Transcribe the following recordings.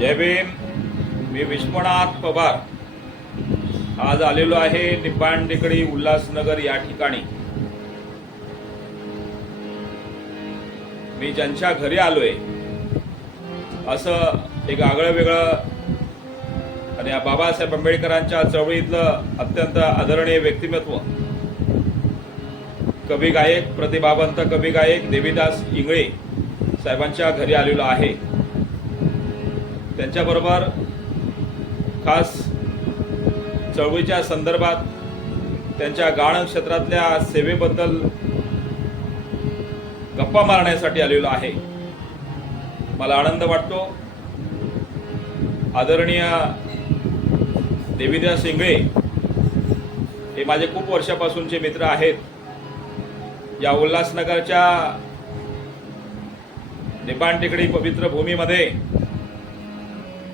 जय भीम. मी विश्वनाथ पवार आज आलेलो आहे निपाण टेकडी उल्हासनगर या ठिकाणी. मी ज्यांच्या घरी आलोय असं एक आगळं वेगळं आणि बाबासाहेब आंबेडकरांच्या चळवळीतलं अत्यंत आदरणीय व्यक्तिमत्व कवी गायक प्रतिभावंत कवी गायक देवीदास इंगळे साहेबांच्या घरी आलेलो आहे. त्यांच्याबरोबर खास चळवळीच्या संदर्भात त्यांच्या गायन क्षेत्रातल्या सेवेबद्दल गप्पा मारण्यासाठी आलेलो आहे. मला आनंद वाटतो. आदरणीय देवीदास इंगळे हे माझे खूप वर्षापासूनचे मित्र आहेत. या उल्हासनगरच्या निपाण टेकडी पवित्र भूमीमध्ये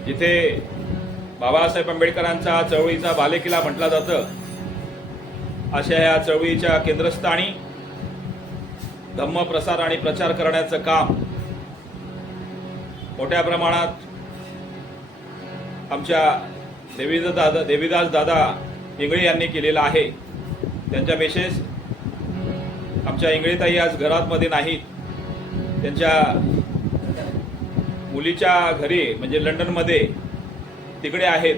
जिथे बाबासाहेब आंबेडकरांचा चळवळीचा बालेकिल्ला म्हटला जातं, अशा या चळवळीच्या केंद्रस्थानी धम्म प्रसार आणि प्रचार करण्याचं काम मोठ्या प्रमाणात आमच्या देवीदास दादा इंगळे यांनी केलेलं आहे. त्यांच्या मिसेस आमच्या इंगळेताई आज घरात मध्ये नाहीत. त्यांच्या मुलीच्या घरी म्हणजे लंडनमध्ये तिकडे आहेत.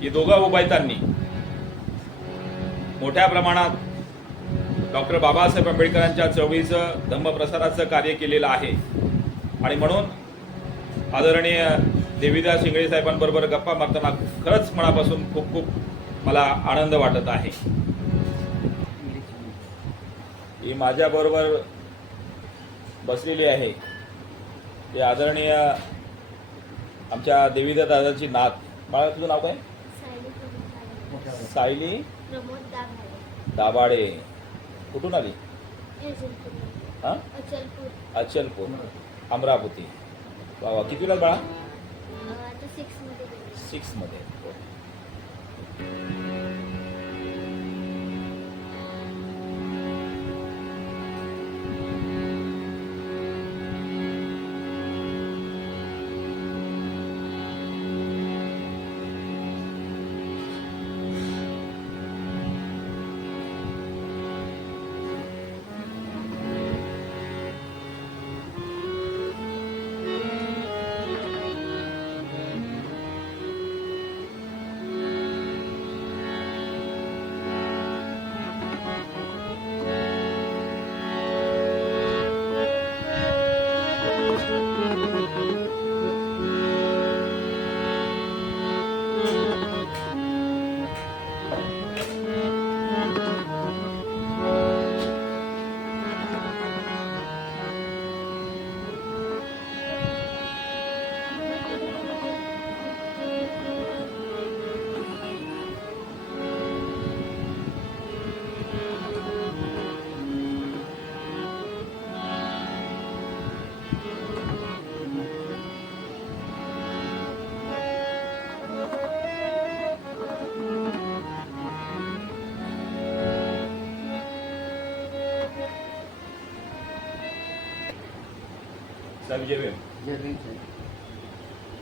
ही दोघं उभायतांनी मोठ्या प्रमाणात डॉक्टर बाबासाहेब आंबेडकरांच्या चळवळीचं धम्मप्रसाराचं कार्य केलेलं आहे. आणि म्हणून आदरणीय देवीदास इंगळे साहेबांबरोबर गप्पा मारताना खरंच मनापासून खूप खूप मला आनंद वाटत आहे. ही माझ्याबरोबर बसलेली आहे ते आदरणीय आमच्या देवीदास दादाची नात. बाळा, तुझं नाव काय? सायली दाभाडे. कुठून आली? हा, अचलपूर अमरावती. बाबा कितीला बाळा? 6 मध्ये.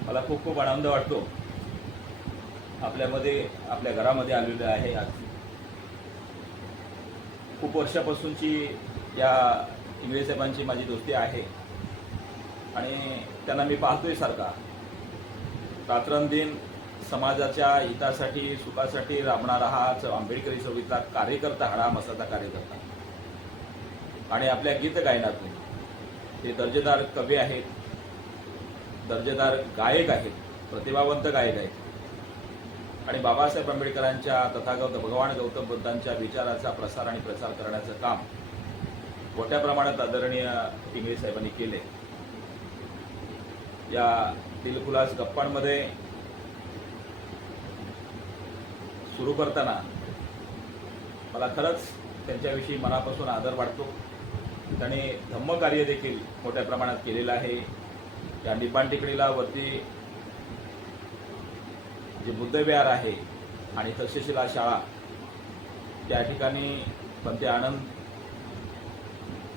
मला खूप खूप आनंद वाटतो. आपल्यामध्ये आपल्या घरामध्ये आलेलं आहे. आज खूप वर्षापासूनची या इंगळे साहेबांची माझी दोस्ती आहे आणि त्यांना मी पाहतोय सारखा. रात्रंदिन समाजाच्या हितासाठी सुखासाठी राबणारा हा आंबेडकरी चळवळीचा कार्यकर्ता, हाडा मसाचा कार्यकर्ता. आणि आपल्या गीत गायनातून ते दर्जेदार कवी आहेत, दर्जेदार गायक आहेत, प्रतिभावंत गायक आहेत. आणि बाबासाहेब आंबेडकरांच्या तथागत भगवान गौतम बुद्धांच्या विचाराचा प्रसार आणि प्रचार करण्याचं काम मोठ्या प्रमाणात आदरणीय इंगळे साहेबांनी केले. या दिलखुलास गप्पांमध्ये सुरू करताना मला खरंच त्यांच्याविषयी मनापासून आदर वाटतो. त्यांनी धम्मकार्य देखील मोठ्या प्रमाणात केलेलं आहे. या निपाण टेकडीला वरती जे बुद्धविहार आहे आणि तक्षशिला शाळा त्या ठिकाणी पंते आनंद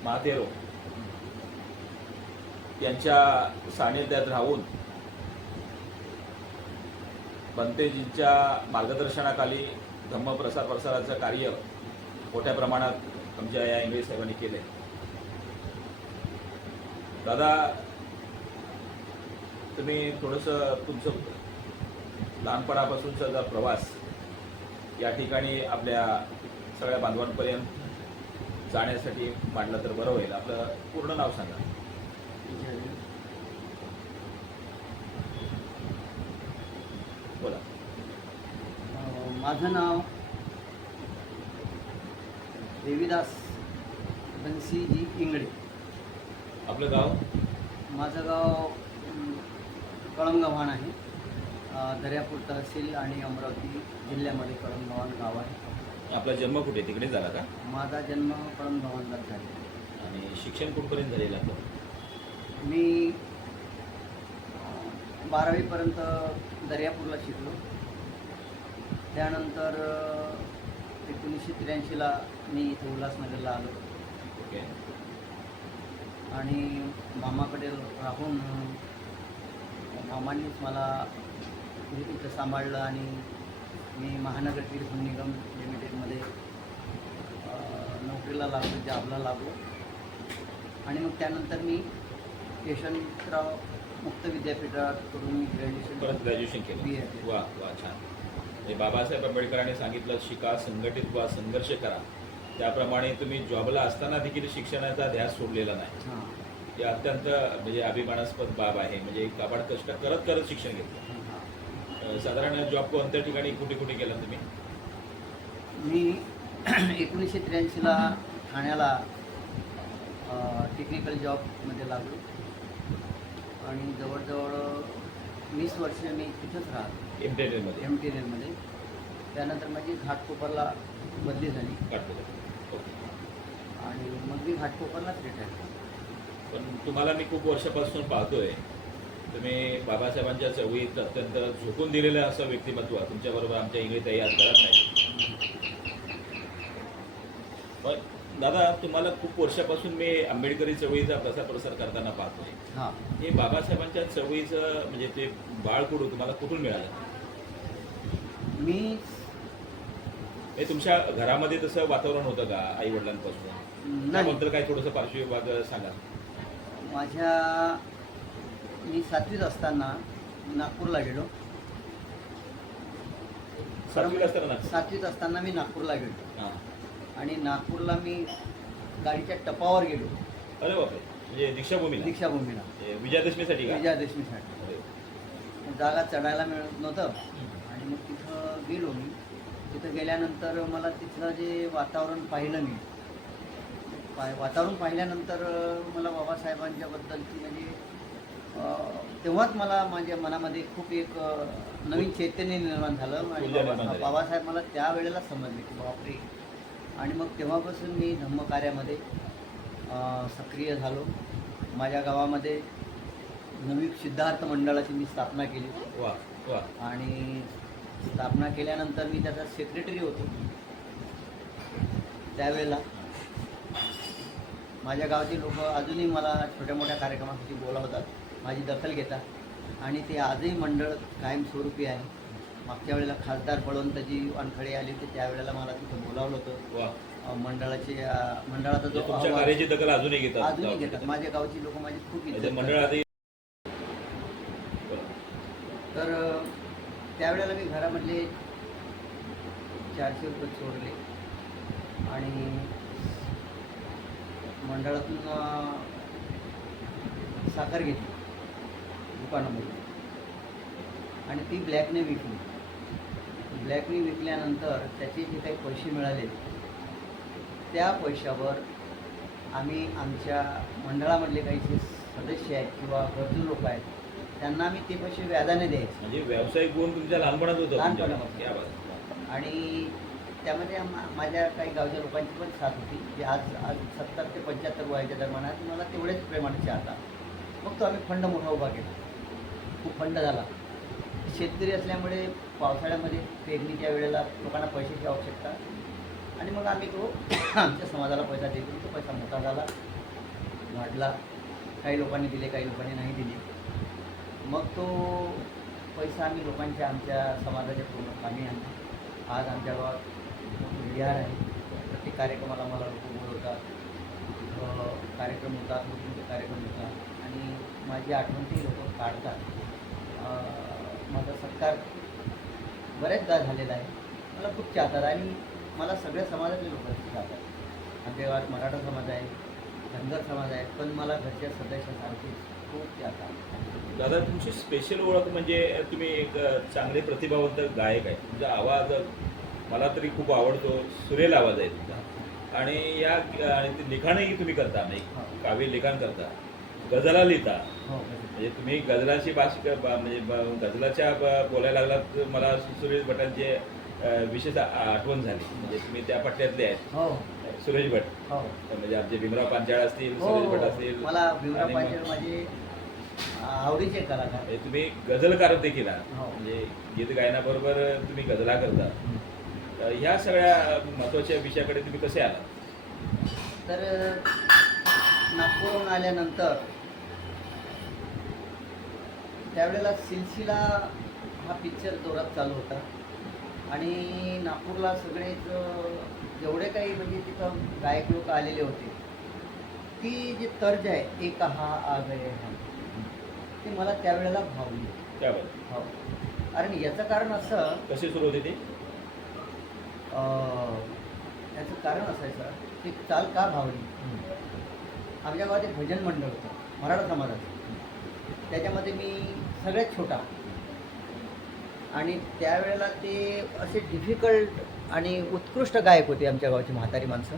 महातेरो यांच्या सानिध्यात राहून बनतेजींच्या मार्गदर्शनाखाली धम्म प्रसाराचं कार्य मोठ्या प्रमाणात आमच्या या इंगळे साहेबांनी केले. दादा, तुम्ही थोडंसं तुमचं लहानपणापासूनचा प्रवास या ठिकाणी आपल्या सगळ्या बांधवांपर्यंत जाण्यासाठी मांडलं तर बरं होईल. आपलं पूर्ण नाव सांगा. बोला. माझं नाव देवीदास बनसीजी इंगळे. आपलं गाव? माझं गाव कळमगव्हाण आहे. दर्यापूर तहसील आणि अमरावती जिल्ह्यामध्ये कळमगव्हाण गाव आहे. आपला जन्म कुठे, तिकडे झाला का? माझा जन्म कळमगव्हाणलाच झाला. आणि शिक्षण कुठपर्यंत झालेलं आपलं? मी 12वीपर्यंत दर्यापूरला शिकलो. त्यानंतर 1983ला मी इथे उल्हासनगरला आलो. ओके. आणि मामाकडे राहून मामांनीच मला इथं सांभाळलं आणि मी महानगर टेलिफोन निगम लिमिटेडमध्ये नोकरीला लागलो, जॉबला लागलो. आणि मग त्यानंतर मी यशवंतराव मुक्त विद्यापीठाकडून मी ग्रॅज्युएशन केलं. BA. वा वा, छान. म्हणजे बाबासाहेब आंबेडकरांनी सांगितलं, शिका, संघटित व्हा, संघर्ष करा. त्याप्रमाणे तुम्ही जॉबला असताना देखील शिक्षणाचा ध्यास सोडलेला नाही. हां. हे अत्यंत म्हणजे अभिमानास्पद बाब आहे. म्हणजे काबाड कष्ट करत करत शिक्षण घेतलं. साधारण जॉब कोणत्या ठिकाणी कुठे कुठे केला तुम्ही? मी 1983ला ठाण्याला टेक्निकल जॉबमध्ये लागलो आणि जवळजवळ 20 वर्ष मी तिथंच राहतो, MTNLमध्ये. त्यानंतर माझी घाटकोपरला बदली झाली आणि मग मी घाटकोपरलाच रिटायर झालो. पण तुम्हाला मी खूप वर्षापासून पाहतोय, तुम्ही बाबासाहेबांच्या चळवळीत अत्यंत झोकून दिलेलं असं व्यक्तिमत्व. तुमच्याबरोबर आमच्या इंग्रजी आज घरात नाही. पण दादा, तुम्हाला खूप वर्षापासून मी आंबेडकरी चळवळीचा प्रसार करताना पाहतोय. हां. हे बाबासाहेबांच्या चळवळीचं म्हणजे ते बाळकुडू तुम्हाला कुठून मिळालं? मी हे तुमच्या घरामध्ये तसं वातावरण होतं का आई वडिलांपासून? नाही. त्याबद्दल काय थोडंसं पार्श्वभाग सांगा. मी 7वीत असताना नागपूरला गेलो. 7वीत असताना? 7वीत असताना मी नागपूरला गेलो. हां. आणि नागपूरला मी गाडीच्या टपावर गेलो. अरे बापरे, म्हणजे दीक्षाभूमीला विजयादशमीसाठी का? विजयादशमीसाठी. जागा चढायला मिळत नव्हतं आणि मग तिथं गेलो मी. तिथं गेल्यानंतर मला तिथलं जे वातावरण पाहिलं मी, वातावरण पाहिल्यानंतर मला बाबासाहेबांच्याबद्दलची म्हणजे तेव्हाच मला माझ्या मनामध्ये खूप एक नवीन चैतन्य निर्माण झालं आणि बाबासाहेब मला त्यावेळेला समजले की बापरे. आणि मग तेव्हापासून मी धम्मकार्यामध्ये सक्रिय झालो. माझ्या गावामध्ये नवी सिद्धार्थ मंडळाची मी स्थापना केली. वा वा. आणि स्थापना केल्यानंतर मी त्याचा सेक्रेटरी होतो. त्यावेळेला माझ्या गावचे लोक अजूनही मला छोट्या मोठ्या कार्यक्रमासाठी बोलावतात, माझी दखल घेतात आणि ते आजही मंडळ कायमस्वरूपी आहे. मागच्या वेळेला खासदार बळवंतजी वानखडे आले होते, त्यावेळेला मला तिथं बोलावलं होतं. मंडळाचा जो कार्याची दखल अजूनही घेतात. माझ्या गावची लोक माझी खूप इज्जत. तर त्यावेळेला मी घरामधले 400 रुपये सोडले आणि मंडळातून साखर घेतली दुकानामध्ये आणि ती ब्लॅकने विकली. ब्लॅकने विकल्यानंतर त्याचे जे काही पैसे मिळाले, त्या पैशावर आम्ही आमच्या मंडळामधले काही जे सदस्य आहेत किंवा गरजू लोक आहेत त्यांना आम्ही ते पैसे व्याजाने द्यायचे. म्हणजे व्यावसायिक गुण तुमच्या लहानपणात होतं? लहानपणापासून. आणि त्यामध्ये माझ्या काही गावच्या लोकांची पण साथ होती की आज 70 ते 75 वयाच्या दरम्यानात मला तेवढेच प्रेमाने चाहतात. मग तो आम्ही फंड मोठा उभा केला. खूप फंड झाला. शेतकरी असल्यामुळे पावसाळ्यामध्ये पेरणीच्या वेळेला लोकांना पैशाची आवश्यकता आणि मग आम्ही तो आमच्या समाजाला पैसा देतो. तो पैसा मोठा झाला, वाढला. काही लोकांनी दिले, काही लोकांनी नाही दिले. मग तो पैसा आम्ही लोकांच्या आमच्या समाजाच्या पूर्ण कामी आणतो. आज आमच्या गावात विहार आहे. प्रत्येक कार्यक्रमाला मला लोक बोलवतात. कार्यक्रम होतात, मोठमोठे कार्यक्रम होतात आणि माझी आठवण ती लोक काढतात. माझा सत्कार बऱ्याचदा झालेला आहे. मला खूप चाहतात आणि मला सगळ्या समाजातले लोक चाहतात. आमच्या गावात मराठा समाज आहे, धनगर समाज आहे, पण मला घरच्या सदस्यासारखी खूप चाहतात. दादा, तुमची स्पेशल ओळख म्हणजे तुम्ही एक चांगले प्रतिभावंत गायक आहे. तुमचा आवाज मला तरी खूप आवडतो. सुरेल आवाज आहे तुमचा. आणि आणि ते लिखाणही तुम्ही करता, नाही काव्य लिखाण करता, गझला लिहिता. म्हणजे तुम्ही गझलाची म्हणजे गझलाच्या बोलायला लागलात तर मला सुरेश भटांचे विशेष आठवण झाली. म्हणजे तुम्ही त्या पट्ट्यातले आहेत. सुरेश भट म्हणजे आमचे भीमराव पांचाळ असतील, सुरेश भट असतील. मला भीमराव पांचाळ माझे आवडीचे कलाकार. म्हणजे तुम्ही गझलकार देखील आहात. हो. म्हणजे गीत गायनाबरोबर तुम्ही गझला करता. ह्या सगळ्या महत्त्वाच्या विषयाकडे तुम्ही कसे आलात? तर नागपूरहून आल्यानंतर त्यावेळेला सिलसिला हा पिक्चर जोरात चालू होता आणि नागपूरला सगळेच जेवढे काही म्हणजे तिथं गायक लोक आलेले होते, ती जी तर्ज आहे एक हा आ गए हम, ती मला त्यावेळेला भावली. त्याबद्दल हो. कारण याचं कारण असं, कशी सुरू होती ती? त्याचं कारण असायचं की चाल का भावली. आमच्या गावात एक भजन मंडळ होतं मराठा समाजाचं. त्याच्यामध्ये मी सगळ्यात छोटा आणि त्यावेळेला ते असे डिफिकल्ट आणि उत्कृष्ट गायक होते आमच्या गावाची म्हातारी माणसं.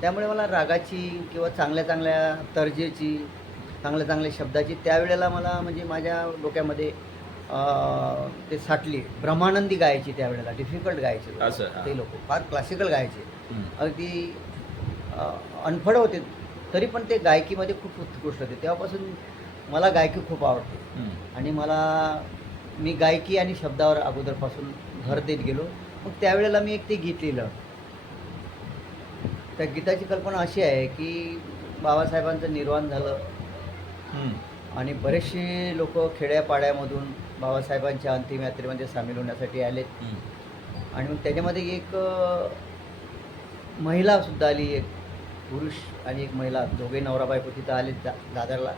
त्यामुळे मला रागाची किंवा चांगल्या चांगल्या तर्जेची, चांगल्या चांगल्या शब्दाची त्यावेळेला मला म्हणजे माझ्या डोक्यामध्ये ते साठली. ब्रह्मानंदी गायची त्यावेळेला, डिफिकल्ट गायचे ते लोक, फार क्लासिकल गायचे, अगदी अनफड होते, तरी पण ते गायकीमध्ये खूप उत्कृष्ट होते. तेव्हापासून मला गायकी खूप आवडते आणि मी गायकी आणि शब्दावर अगोदरपासून भर देत गेलो. मग त्यावेळेला मी एक ते गीत लिहिलं. त्या गीताची कल्पना अशी आहे की बाबासाहेबांचं निर्वाण झालं आणि बरेचसे लोक खेड्यापाड्यामधून बाबासाहेबांच्या अंतिम यात्रेमध्ये सामील होण्यासाठी आलेत. आणि मग त्याच्यामध्ये एक महिलासुद्धा आली, एक पुरुष आणि एक महिला, दोघे नवरा बायको तिथं आलेत दादरला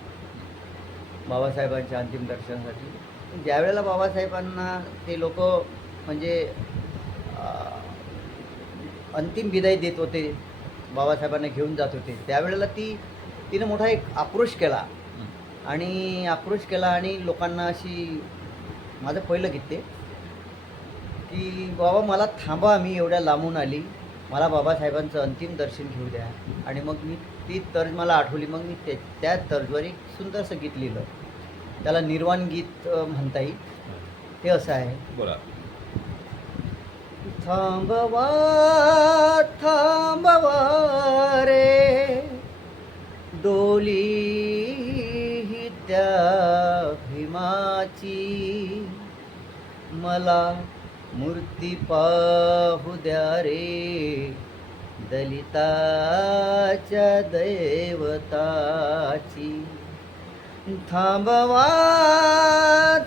बाबासाहेबांच्या अंतिम दर्शनासाठी. ज्यावेळेला बाबासाहेबांना ते लोक म्हणजे अंतिम विदाई देत होते, बाबासाहेबांना घेऊन जात होते, त्यावेळेला तिनं मोठा एक आक्रोश केला आणि लोकांना अशी, माझं पहिलं गीत ते की बाबा मला थांबा, मी एवढ्या लांबून आली, मला बाबासाहेबांचं अंतिम दर्शन घेऊ द्या. आणि मग मी ती तर्ज मला आठवली. मग मी त्या तर्जवर एक सुंदरसं गीत लिहिलं. त्याला निर्वाण गीत म्हणता येईल. ते असं आहे, बोला. थांबवा थांबवा रे डोली ही त्या भीमाची, मला मूर्ती पाहू द्या रे दलिताच्या दैवताची. थांबवा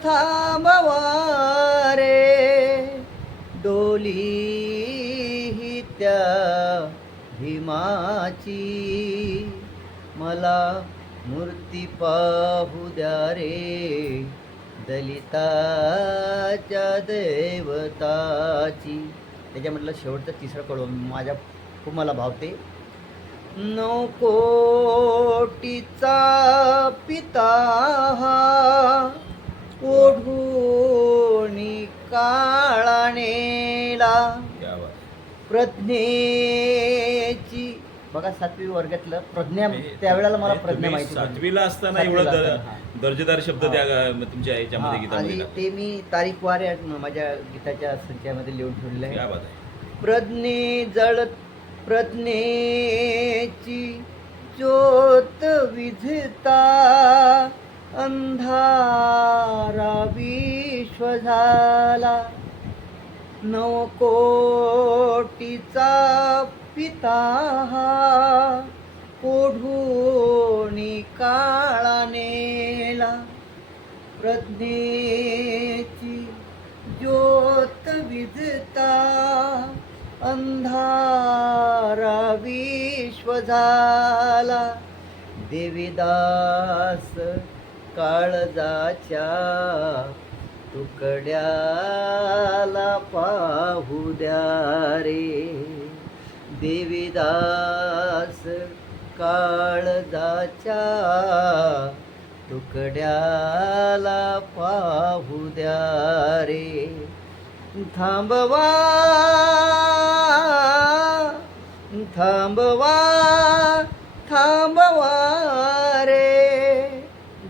थांबवा रे डोली ही त्या भीमाची, मला मूर्ती पाहू द्या रे दलिताच्या दैवताची. त्याच्यामधलं शेवटचं तिसरं कडवं माझ्या खूप मला भावते. 9 कोटीचा पिता ओढूनी काळा नेला, प्रज्ञेची, बघा 7वी वर्गातलं प्रज्ञा, त्यावेळेला मला प्रज्ञा माहिती. 7वीला असताना एवढं दर्जेदार शब्द त्या तुमच्या ह्याच्यामध्ये गीतामध्ये. आणि ते मी तारीखवार माझ्या गीताच्या संचयामध्ये लिहून ठेवलेलं आहे. प्रज्ञेची ज्योत विझता अंधारा विश्व झाला, 9 कोटीचा पिता ओढूनी काळा नेला, प्रज्ञेची ज्योत विजता अंधारा विश्व झाला, देवीदास काळजाच्या तुकड्याला पाहू द्या रे, देवीदास काळजाच्या तुकड्याला पाहू द्या रे. थांबवा थांबवा थांबवा रे,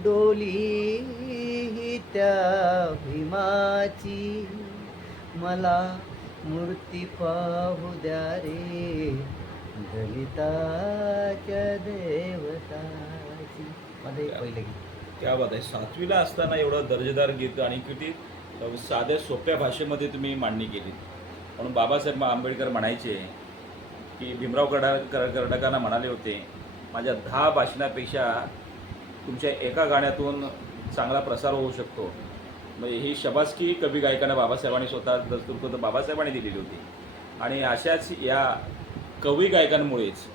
डोली त्या भीमाची, मला मूर्ती पाहू द्या रे, दलिताच्या देवताची. माझं एक पहिलं गीत. क्या बात आहे. 7वीला असताना एवढं दर्जेदार गीत आणि किती साध्या सोप्या भाषेमध्ये तुम्ही मांडणी केली. म्हणून बाबासाहेब आंबेडकर म्हणायचे की भीमराव कर्डकांना म्हणाले होते, माझ्या 10 भाषणापेक्षा तुमच्या एका गाण्यातून चांगला प्रसार होऊ शकतो. म्हणजे ही शबासकी कवी गायकांना बाबासाहेबांनी स्वतः दस्तूर बाबासाहेबांनी दिलेली होती. आणि अशाच या कवी गायकांमुळेच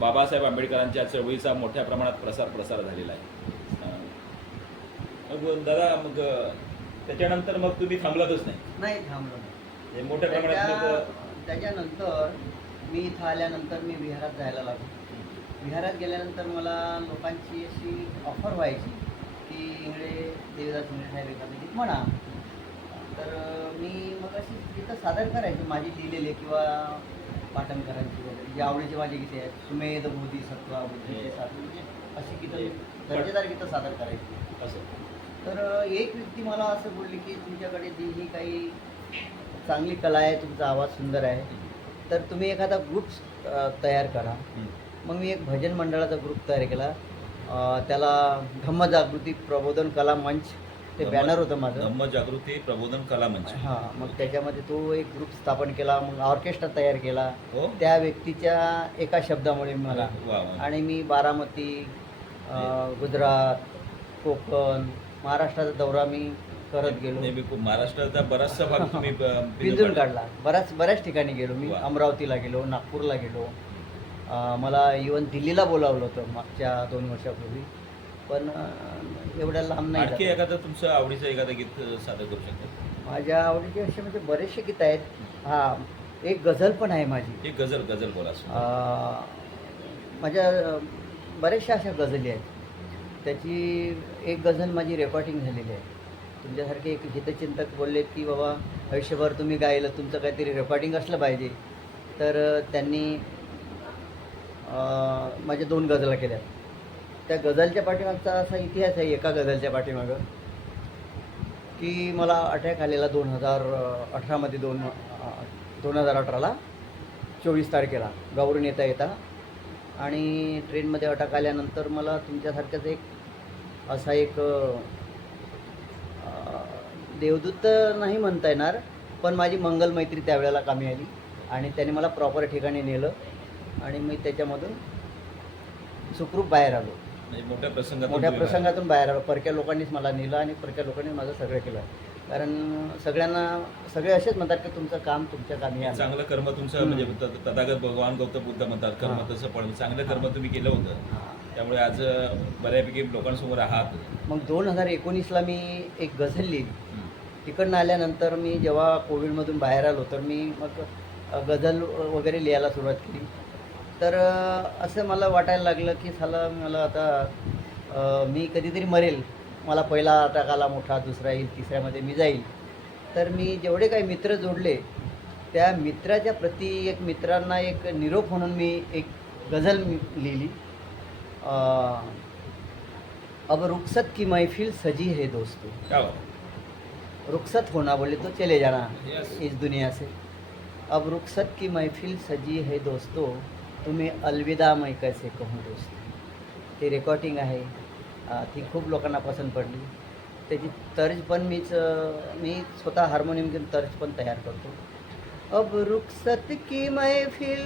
बाबासाहेब आंबेडकरांच्या चळवळीचा मोठ्या प्रमाणात प्रसार झालेला आहे. मग दादा, मग त्याच्यानंतर मग तुम्ही थांबलातच नाही? नाही थांबलो नाही. हे मोठ्या प्रमाणात मग त्याच्यानंतर मी इथं आल्यानंतर मी विहारात जायला लागलो. विहारात गेल्यानंतर मला लोकांची अशी ऑफर व्हायची की इंगळे देवदास इंगळे साहेब एखादं गीत म्हणा. तर मी मग अशी तिथं सादर करायची माझी लिहिलेले किंवा पाटणकरांची वगैरे जी आवडीची माझी गीते आहेत. सुमेध बोधिसत्व बुद्धीचे साधू, म्हणजे अशी गीतं दर्जेदार गीतं सादर करायची. असं. तर एक व्यक्ती मला असं बोलली की तुमच्याकडे जी ही काही चांगली कला आहे, तुमचा आवाज सुंदर आहे, तर तुम्ही एखादा ग्रुप तयार करा. मग मी एक भजन मंडळाचा ग्रुप तयार केला. त्याला धम्मजागृती प्रबोधन कला मंच, ते बॅनर होतं माझं, धम्मजागृती प्रबोधन कला मंच. हां. मग त्याच्यामध्ये तो एक ग्रुप स्थापन केला. मग ऑर्केस्ट्रा तयार केला हो. त्या व्यक्तीच्या एका शब्दामुळे मला. वा वा. आणि मी बारामती, गुजरात, कोकण, महाराष्ट्राचा दौरा मी करत गेलो. नेहमी खूप महाराष्ट्राचा बराचसा भाग तुम्ही पिंजून काढला. बऱ्याच ठिकाणी गेलो मी. वा. अमरावतीला गेलो, नागपूरला गेलो. मला इवन दिल्लीला बोलावलं होतं मागच्या 2 वर्षापूर्वी. पण एवढ्या लांब नाही आणखी जात. एखादं तुमचं आवडीचं एखादं गीत सादर करू शकता? माझ्या आवडीचे असे म्हणजे बरेचसे गीत आहेत. हां, एक गझल पण आहे माझी. एक गझल बोला. माझ्या बऱ्याचशा अशा गझली आहेत. त्याची एक गझल माझी रेकॉर्डिंग झालेली आहे. तुमच्यासारखे एक हितचिंतक बोललेत की बाबा आयुष्यभर तुम्ही गायलं, तुमचं काहीतरी रेकॉर्डिंग असलं पाहिजे. तर त्यांनी माझ्या 2 गझला केल्या. त्या गझलच्या पाठीमागचा असा इतिहास आहे, एका गझलच्या पाठीमागं, की मला अटॅक आलेला 2018मध्ये 2018ला 24 तारखेला गावरून येता. आणि ट्रेनमध्ये अटक आल्यानंतर मला तुमच्यासारखंच एक असा एक देवदूत नाही म्हणता येणार, पण माझी मंगलमैत्री त्यावेळेला कामी आली आणि त्याने मला प्रॉपर ठिकाणी नेलं आणि मी त्याच्यामधून सुखरूप बाहेर आलो. म्हणजे मोठ्या प्रसंगातून बाहेर आलो. परक्या लोकांनीच मला नेलं आणि परक्या लोकांनी माझं सगळं केलं. कारण सगळे असेच म्हणतात की तुमचं काम तुमच्या कामी आहे. चांगलं कर्म तुमचं, म्हणजे तथागत भगवान गौतम बुद्ध म्हणतात कर्म तसं पण चांगलं कर्म तुम्ही केलं होतं. त्यामुळे आज बऱ्यापैकी लोकांसमोर आहात. मग 2019ला मी एक गझल लिहिली. तिकडनं आल्यानंतर मी जेव्हा कोविडमधून बाहेर आलो तर मी मग गझल वगैरे लिहायला सुरुवात केली. तर असं मला वाटायला लागलं की मला आता मी कधीतरी मरेल. मला पहिला अटॅक आला मोठा, दुसरा येईल, तिसऱ्यामध्ये मी जाईल. तर मी जेवढे काही मित्र जोडले त्या मित्राच्या प्रती एक मित्रांना एक निरोप म्हणून मी एक गझल लिहिली. अब रुखसत की महफिल सजी है दोस्तों, रुखसत होना बोले तो चले जाना इस दुनिया से. अब रुखसत की महफिल सजी है दोस्तों, तुम्हें अलविदा मैं कैसे कहूँ दोस्तों. ते रेकॉर्डिंग आहे. ती खूप लोकांना पसंत पडली. त्याची तर्ज पण मी स्वतः हार्मोनियम घेऊन तर्ज पण तयार करतो. अब रुखसत की महफिल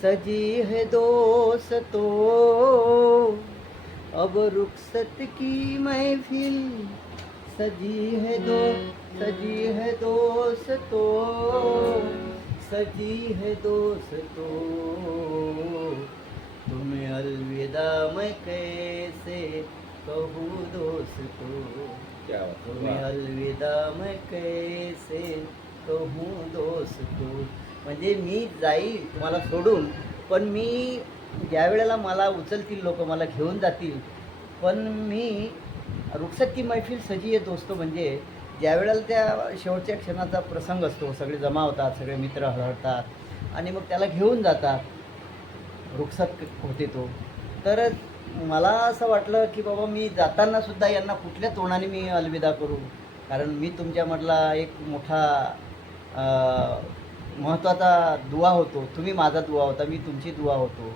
सजी है दोस्तों, अब रुखसत की महफिल सजी है दोस्तों, सजी है दोस्तों, तुम्हें अलविदा मैं कैसे कहूँ दोस्तों, क्या बात. तुम्हें वा. अलविदा मैं कैसे कहूँ दोस्तों. म्हणजे मी जाईल तुम्हाला सोडून, पण मी ज्या वेळेला मला उचलतील लोक, मला घेऊन जातील, पण मी रुखसत की मैफिल सजी आहे दोस्तो, म्हणजे ज्या वेळेला त्या शेवटच्या क्षणाचा प्रसंग असतो, सगळे जमा होतात, सगळे मित्र हळहळतात आणि मग त्याला घेऊन जातात, रुखसत होते तो. तर मला असं वाटलं की बाबा मी जाताना सुद्धा यांना कुठल्या तोंडाने मी अलविदा करू, कारण मी तुमच्यामधला एक मोठा महत्त्वाचा दुवा होतो, तुम्ही माझा दुवा होता, मी तुमची दुवा होतो.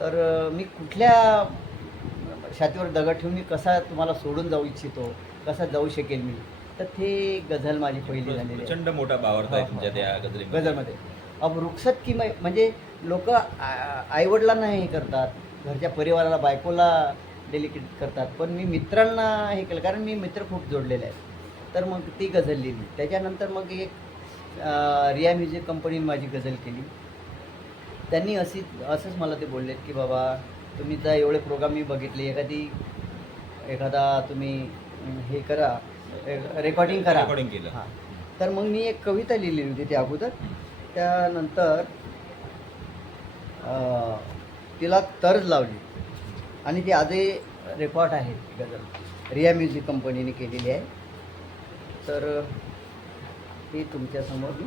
तर मी कुठल्या छातीवर दगड ठेवून मी कसा तुम्हाला सोडून जाऊ इच्छितो, कसा जाऊ शकेल मी. तर ते गझल माझी पहिली झालेली आहे प्रचंड मोठा भावार्थ आहे तुमच्या त्या गझलीमध्ये. गझलमध्ये. अब रुखसत की म्हणजे लोक आईवडिलांना हे करतात, घरच्या परिवाराला, बायकोला डेलिकेट करतात, पण मी मित्रांना हे केलं, कारण मी मित्र खूप जोडलेले आहेत. तर मग ती गझल लिहिली. त्याच्यानंतर मग एक रिया म्युझिक कंपनीने माझी गझल केली. त्यांनी असंच मला ते बोललेत की बाबा तुम्ही तर एवढे प्रोग्राम मी बघितले, एखादा तुम्ही हे करा, रेकॉर्डिंग करा. रेकॉर्डिंग केलं. हां. तर मग मी एक कविता लिहिलेली होती त्या अगोदर. त्यानंतर तिला तर्ज लावली आणि ती आजही रेकॉर्ड आहे ती गझल, रिया म्युझिक कंपनीने केलेली आहे. तर ती तुमच्यासमोर मी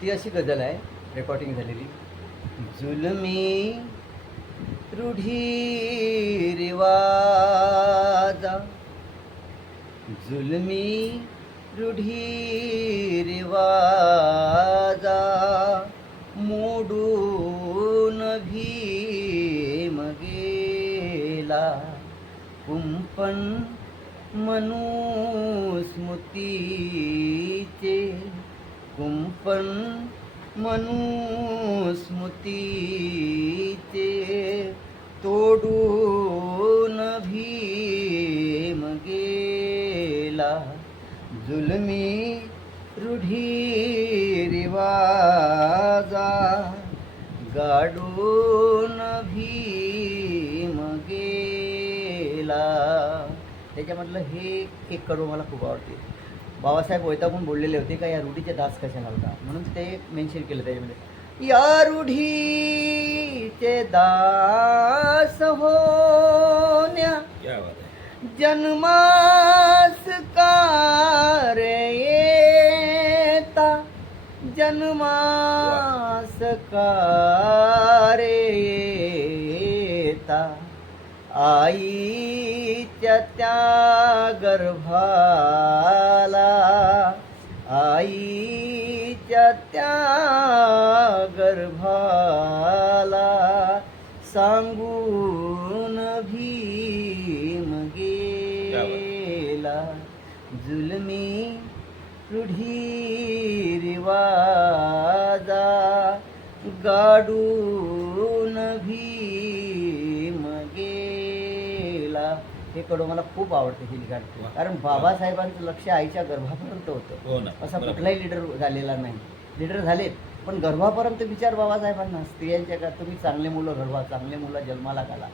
ती अशी गझल आहे, रेकॉर्डिंग झालेली. जुलमी रूढी रिवाजा, जुलमी रूढी रिवाजा, मोडून भीम गेला, कुंपण मनुस्मृतीचे, कुंपण मनुस्मृतीचे, तोडून भीम गेला, जुलमी रूढी रिवाजा, गाडून भीम गेला. त्याच्यामधलं हे एक कडवं मला खूप आवडते. बाबासाहेब वैतागून बोललेले होते का या रूढीचे दास कशाला होता, म्हणून ते मेन्शन केलं त्याच्यामध्ये. या रूढीचे दास होण्या, क्या बात आहे. जन्मास कार्य येता, जन्मास कार्य येता, आईच्या त्या गर्भाला, आईच्या त्या गर्भाला, सांगून भीम गेला, जुलमी रूढी रिवाजा, गाडून भीम गेला. हे कडवं मला खूप आवडते हे लिखाण, कारण बाबासाहेबांचं लक्ष आईच्या गर्भापर्यंत होतं. हो ना. असा बरोबर. कुठलाही लीडर झालेला नाही. लीडर झालेत पण गर्भापर्यंत विचार बाबासाहेबांना, स्त्रियांच्या का तुम्ही चांगले मुलं घडवा, चांगले मुलं जन्माला घाला.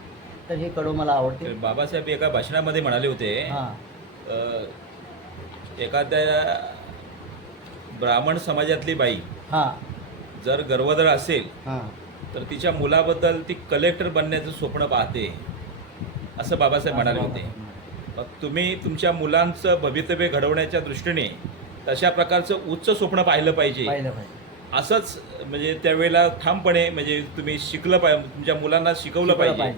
तर हे कडवं मला आवडते. तर बाबासाहेब एका भाषणामध्ये म्हणाले होते, हां एखाद्या ब्राह्मण समाजातली बाई हां जर गर्भधर असेल हां तर तिच्या मुलाबद्दल ती कलेक्टर बनण्याचं स्वप्न पाहते, असं बाबासाहेब म्हणाले होते. मग तुम्ही तुमच्या मुलांचं भवितव्य घडवण्याच्या दृष्टीने तशा प्रकारचं उच्च स्वप्न पाहिलं पाहिजे. पाहिलं पाहिजे. असंच म्हणजे त्यावेळेला ठामपणे म्हणजे तुम्ही शिकलं पाहिजे, तुमच्या मुलांना शिकवलं पाहिजे.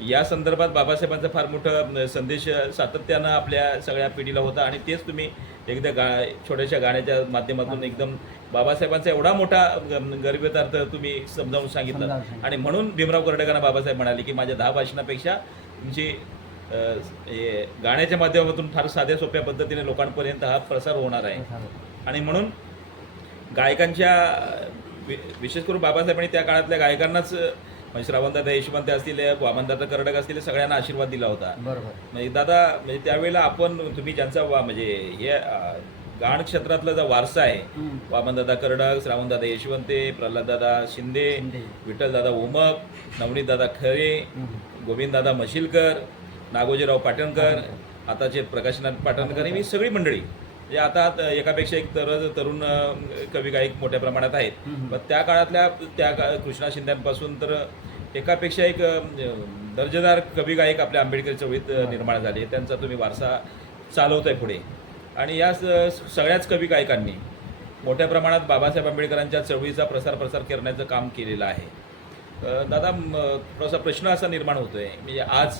या संदर्भात बाबासाहेबांचा फार मोठा संदेश सातत्यानं आपल्या सगळ्या पिढीला होता आणि तेच तुम्ही एकदा छोट्याशा गाण्याच्या माध्यमातून एकदम बाबासाहेबांचा एवढा मोठा गर्भितार्थ तुम्ही समजावून सांगितलं. आणि म्हणून भीमराव कर्डकांना बाबासाहेब म्हणाले की माझ्या 10 भाषणापेक्षा तुमची गाण्याच्या माध्यमातून फार साध्या सोप्या पद्धतीने लोकांपर्यंत हा प्रसार होणार आहे. आणि म्हणून गायकांच्या विशेष करून बाबासाहेबांनी त्या काळातल्या गायकांनाच म्हणजे श्रावणदादा यशवंत असतील, वामनदादा कर्डक असतील, सगळ्यांना आशीर्वाद दिला होता. बरोबर. म्हणजे दादा म्हणजे त्यावेळेला आपण तुम्ही ज्यांचा म्हणजे हे गाण क्षेत्रातला जो वारसा आहे, वामनदादा कर्डक, श्रावणदादा यशवंते, प्रल्हाददादा शिंदे, विठ्ठलदादा ओमक, नवनीतदादा खरे, गोविंददादा मशिलकर, नागोजीराव पाटणकर, आताचे प्रकाशनाथ पाटणकर, ही सगळी मंडळी म्हणजे आता एकापेक्षा एक तरुण कवी गायक मोठ्या प्रमाणात आहेत. पण त्या काळातल्या कृष्णा शिंद्यांपासून तर एकापेक्षा एक दर्जेदार कवी गायक आपल्या आंबेडकरी चळवळीत निर्माण झाले. त्यांचा तुम्ही वारसा चालवताय पुढे. आणि या सगळ्याच कवी गायकांनी मोठ्या प्रमाणात बाबासाहेब आंबेडकरांच्या चळवळीचा प्रसार करण्याचं काम केलेलं आहे. दादा, थोडासा प्रश्न असा निर्माण होतोय, म्हणजे आज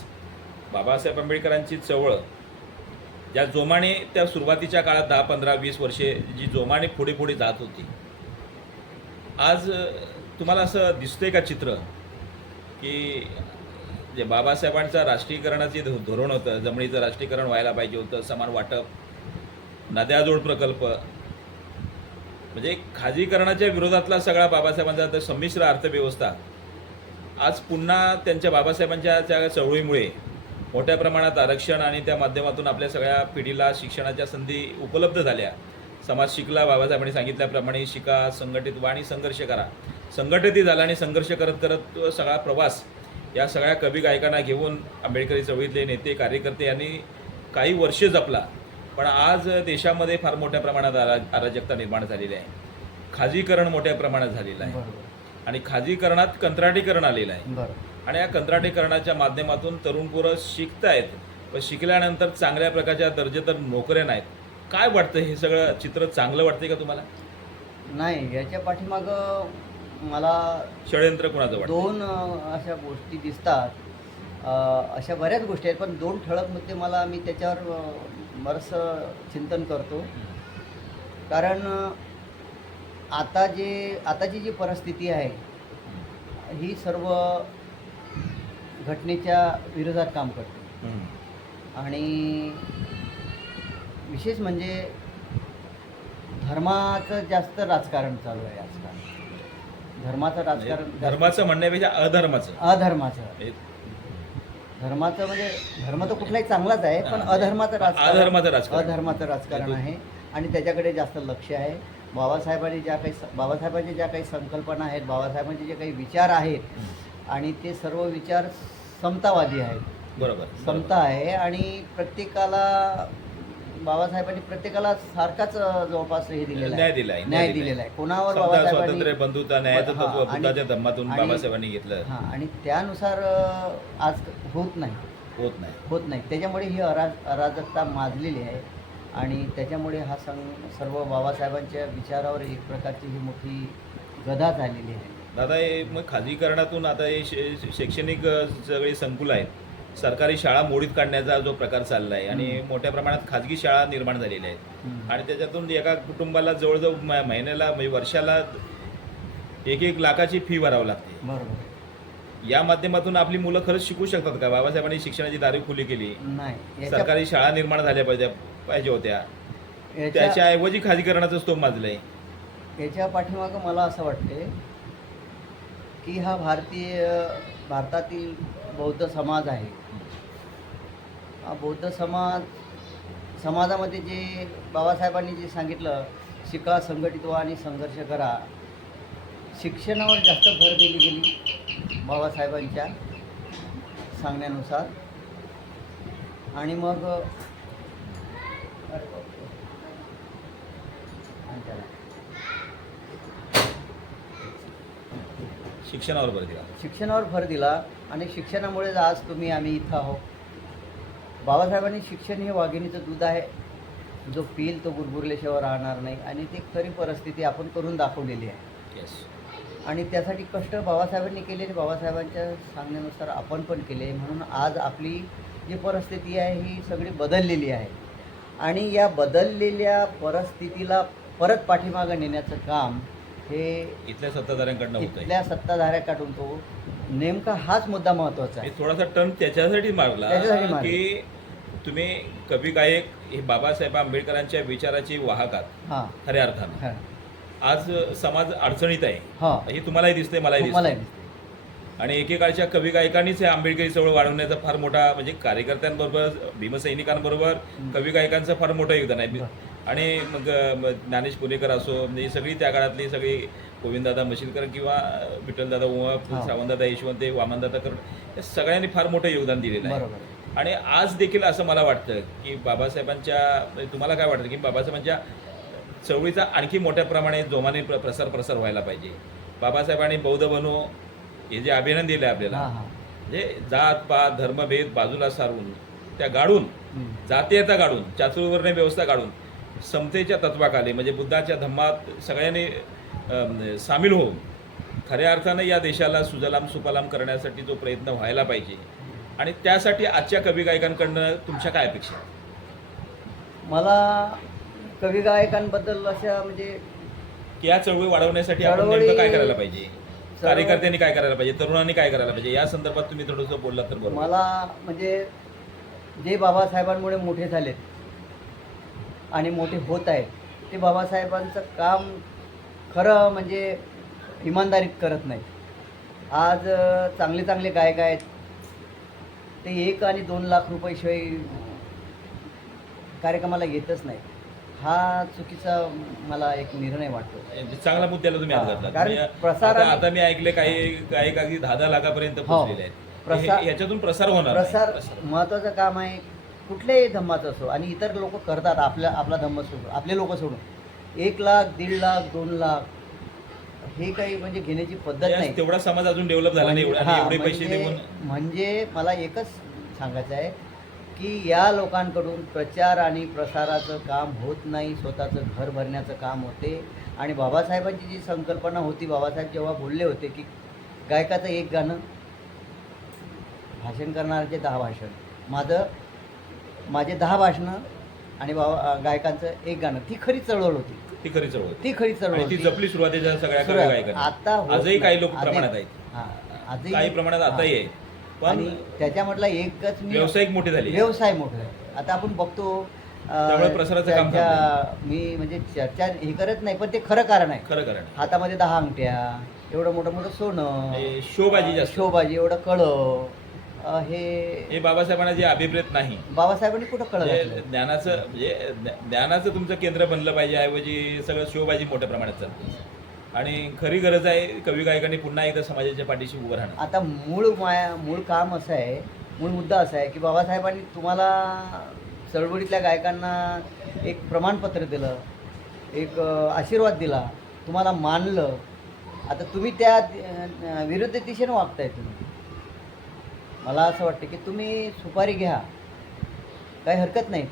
बाबासाहेब आंबेडकरांची चळवळ ज्या जोमाने त्या सुरुवातीच्या काळात 10, 15, 20 वर्षे जी जोमाने पुढे जात होती, आज तुम्हाला असं दिसतंय का चित्र की जे बाबासाहेबांचं राष्ट्रीयकरणाचे धोरण होतं, जमिनीचं राष्ट्रीयकरण व्हायला पाहिजे होतं, समान वाटप, नद्याजोड प्रकल्प, म्हणजे खाजगीकरणाच्या विरोधातला सगळा बाबासाहेबांचा संमिश्र अर्थव्यवस्था आज पुन्हा त्यांच्या बाबासाहेबांच्या त्या चळवळीमुळे मोठ्या प्रमाणात आरक्षण आणि त्या माध्यमातून आपल्या सगळ्या पिढीला शिक्षणाच्या संधी उपलब्ध झाल्या. समाज शिकला, बाबासाहेबांनी सांगितल्याप्रमाणे शिका, संघटित व्हा आणि संघर्ष करा. संघटितही झाला आणि संघर्ष करत करत सगळा प्रवास या सगळ्या कवी गायकांना घेऊन आंबेडकरी चळवळीतले नेते कार्यकर्ते यांनी काही वर्षे जपला. पण आज देशामध्ये फार मोठ्या प्रमाणात अराजकता निर्माण झालेली आहे. खाजगीकरण मोठ्या प्रमाणात झालेलं आहे आणि खाजगीकरणात कंत्राटीकरण आलेलं आहे. आणि या कंत्राटीकरणाच्या माध्यमातून तरुण पोरं शिकतायत, पण शिकल्यानंतर चांगल्या प्रकारच्या दर्जेदार नोकऱ्या नाहीत. काय वाटतं, हे सगळं चित्र चांगलं वाटतंय का तुम्हाला? नाही, याच्या पाठीमागं मला षडयंत्र कोणाचं वाटतं? दोन अशा गोष्टी दिसतात. अशा बऱ्याच गोष्टी आहेत, पण दोन ठळक मुद्दे मी त्याच्यावर बरंचसं चिंतन करतो. कारण आताची जी परिस्थिती आहे ही सर्व घटनेच्या विरोधात काम करते. आणि विशेष म्हणजे धर्माचं जास्त राजकारण चालू आहे आजकाल. धर्माचं राजकारण, धर्माचं म्हणण्यापेक्षा अधर्माचं म्हणजे धर्म तर कुठलाही चांगलाच आहे, पण अधर्माचं राजकारण आहे आणि त्याच्याकडे जास्त लक्ष आहे. बाबासाहेबांच्या ज्या काही संकल्पना आहेत, बाबासाहेबांचे जे काही विचार आहेत आणि ते सर्व विचार समतावादी आहेत. बरोबर, समता आहे आणि बाबासाहेबांनी प्रत्येकाला सारखाच जवळपास हे दिलेला आहे, न्याय दिलेला आहे. कोणावर बाबासाहेबांनी बंधुता न्यायाचं तत्व बुद्धाच्या धम्मातून बाबासाहेबांनी घेतलं. आणि त्यानुसार आज होत नाही. त्याच्यामुळे ही अराजकता माजलेली आहे आणि त्याच्यामुळे हा सर्व बाबासाहेबांच्या विचारावर एक प्रकारची ही मोठी गदा झालेली आहे. दादा, मग खाजगीकरणातून आता हे शैक्षणिक सगळी संकुल आहेत, सरकारी शाळा मोडीत काढण्याचा जो प्रकार चालला आहे आणि मोठ्या प्रमाणात खाजगी शाळा निर्माण झालेल्या आहेत आणि त्याच्यातून एका कुटुंबाला जवळजवळ महिन्याला म्हणजे वर्षाला 1-1 लाखाची फी भरावी लागते. बरोबर. या माध्यमातून आपली मुलं खरंच शिकू शकतात का? बाबासाहेबांनी शिक्षणाची दारी खुली केली, नाही, सरकारी शाळा निर्माण झाल्या पाहिजे होत्या, त्याच्याऐवजी खाजगीकरणाचं स्तोम माजलंय. याच्या पाठीमागं मला असं वाटते की हा भारतातील बौद्ध समाज आहे. हा बौद्ध समाजामध्ये जे बाबासाहेबांनी जे सांगितलं, शिका, संघटित व्हा आणि संघर्ष करा, शिक्षणावर जास्त भर दिली गेली बाबासाहेबांच्या सांगण्यानुसार. आणि मग शिक्षणावर भर दिला आणि शिक्षणामुळे आज आम्ही इथं आहोत. बाबासाहेबांनी शिक्षण हे वाघिणीचं दूध आहे, जो पिल तो गुरगुरल्याशिवाय राहणार नाही आणि ती खरी परिस्थिती आपण करून दाखवलेली आहे. आणि त्यासाठी कष्ट बाबासाहेबांनी केलेले, बाबासाहेबांच्या सांगण्यानुसार आपण पण केले. म्हणून आज आपली जी परिस्थिती आहे ही सगळी बदललेली आहे आणि या बदललेल्या परिस्थितीला परत पाठीमागं नेण्याचं काम हे इथल्या सत्ताधाऱ्याकडून तो नेमका हाच मुद्दा महत्त्वाचा आहे. थोडासा टर्न त्याच्यासाठी मारला की तुम्ही कवी गायक हे बाबासाहेब आंबेडकरांच्या विचाराची वाहक आहात हां खऱ्या अर्थानं. हां आज समाज अडचणीत आहे हां हे तुम्हालाही दिसतंय, मलाही मला दिसतंय. आणि एकेकाळच्या कवी गायकांनीच हे आंबेडकरी चळवळ वाढवण्याचा फार मोठा, म्हणजे कार्यकर्त्यांबरोबर भीमसैनिकांबरोबर कवी गायकांचं फार मोठं योगदान आहे. आणि मग ज्ञानेश पुणेकर असो, म्हणजे सगळी त्या काळातली सगळी गोविंददादा मशिलकर किंवा विठ्ठलदादा उमाप, हां. श्रावणदादा यशवंते, वामनदादा करण, या सगळ्यांनी फार मोठं योगदान दिलेलं आहे. बरोबर. आणि आज देखील असं मला वाटतं की बाबासाहेबांच्या, म्हणजे तुम्हाला काय वाटतं की बाबासाहेबांच्या चळवळीचा आणखी मोठ्या प्रमाणे जोमाने प्रसार व्हायला पाहिजे. बाबासाहेबांनी बौद्ध बनू हे जे अभियान दिलं आहे आपल्याला, हां हां म्हणजे जात पात धर्मभेद बाजूला सारून त्या गाडून, जातीयता गाडून, चातुर्वर्ण व्यवस्था गाडून समतेच्या तत्वाखाली, म्हणजे बुद्धाच्या धम्मात सगळ्यांनी सामील होऊन खऱ्या अर्थानं या देशाला सुजलाम सुफलाम करण्यासाठी जो प्रयत्न व्हायला पाहिजे. आणि त्यासाठी आजच्या कवी गायकांकडनं तुमच्या काय अपेक्षा आहेत? मला कवी गायकांबद्दल अशा म्हणजे की या चळवळी वाढवण्यासाठी आपण चळवळी- नेमकं काय करायला पाहिजे, कार्यकर्त्यांनी काय करायला पाहिजे, तरुणांनी काय करायला पाहिजे, या संदर्भात तुम्ही थोडंसं बोललात तर बरं. मला म्हणजे जे बाबासाहेबांमुळे मोठे झालेत आणि मोठे होत आहेत, ते बाबासाहेबांचं काम खरं म्हणजे इमानदारीत करत नाही. आज चांगले चांगले गायक आहेत, ते 1 आणि 2 लाख रुपयाशिवाय कार्यक्रमाला येतच नाही. हा चुकीचा मला एक निर्णय वाटतो. चांगला मुद्द्याला तुम्ही हात घातला. कारण म्हणजे प्रसार- आता मी ऐकले काही गायक अगदी 10 लाखापर्यंत पोहोचलेले आहेत. प्रसार- याच्यातून प्रसार होणार नाही. प्रसार महत्त्वाचं काम आहे, कुठल्याही धम्माचं असो. आणि इतर लोक करतात आपला धम्म सोडून, आपले लोक सोडून 1 लाख, 1.5 लाख, 2 लाख हे काही म्हणजे घेण्याची पद्धत नाही. तेवढा समाज अजून डेव्हलप झाला नाही, हां, एवढे पैसे देऊन. म्हणजे मला एकच सांगायचं आहे की या लोकांकडून प्रचार आणि प्रसाराचं काम होत नाही, स्वतःचं घर भरण्याचं काम होते. आणि बाबासाहेबांची जी संकल्पना होती, बाबासाहेब जेव्हा बोलले होते की गायकाचं 1 गाणं, भाषण करणाऱ्याचे 10 भाषण, माझे 10 भाषणं आणि गायकांचं 1 गाणं, ती खरी चळवळ होती. ती खरी चळवळ होती. ती खरी चळवळ आणि ती होती. जपली सुरुवातीच्या सगळ्या कवी सुरुवात. गायकांनी. आता होत आजही काही नाही. लोक प्रमाणात आहेत, हां, आजही काही प्रमाणात आताही आहे. पण आणि त्याच्यामधला एकच मी व्यावसायिक मोठे झाले. व्यवसाय मोठा आहे. आता आपण बघतो त्यामुळे प्रसाराचं काम मी म्हणजे चर्चा हे करत नाही, पण ते खरं कारण आहे. खरं कारण हातामध्ये 10 अंगठ्या, एवढं मोठं सोनं, शोबाजी जास्त. शोबाजी, एवढं कळं, हे बाबासाहेबांना जे अभिप्रेत नाही. बाबासाहेबांनी कुठं कळलं म्हणजे घातलं? ज्ञानाचं, म्हणजे ज्ञानाचं तुमचं केंद्र बनलं पाहिजे, ऐवजी सगळं शोबाजी मोठ्या प्रमाणात चालते. आणि खरी गरज आहे कवी गायकांनी पुन्हा एकदा समाजाच्या पाठीशी उभं राहणं. आता मूळ काम असं आहे, मूळ मुद्दा असा आहे की बाबासाहेबांनी तुम्हाला चळवळीतल्या गायकांना एक प्रमाणपत्र दिलं, एक आशीर्वाद दिला, तुम्हाला मानलं. आता तुम्ही त्या विरुद्ध दिशेनं वागताय. मला असं वाटतं की तुम्ही सुपारी घ्या, काही हरकत नाही,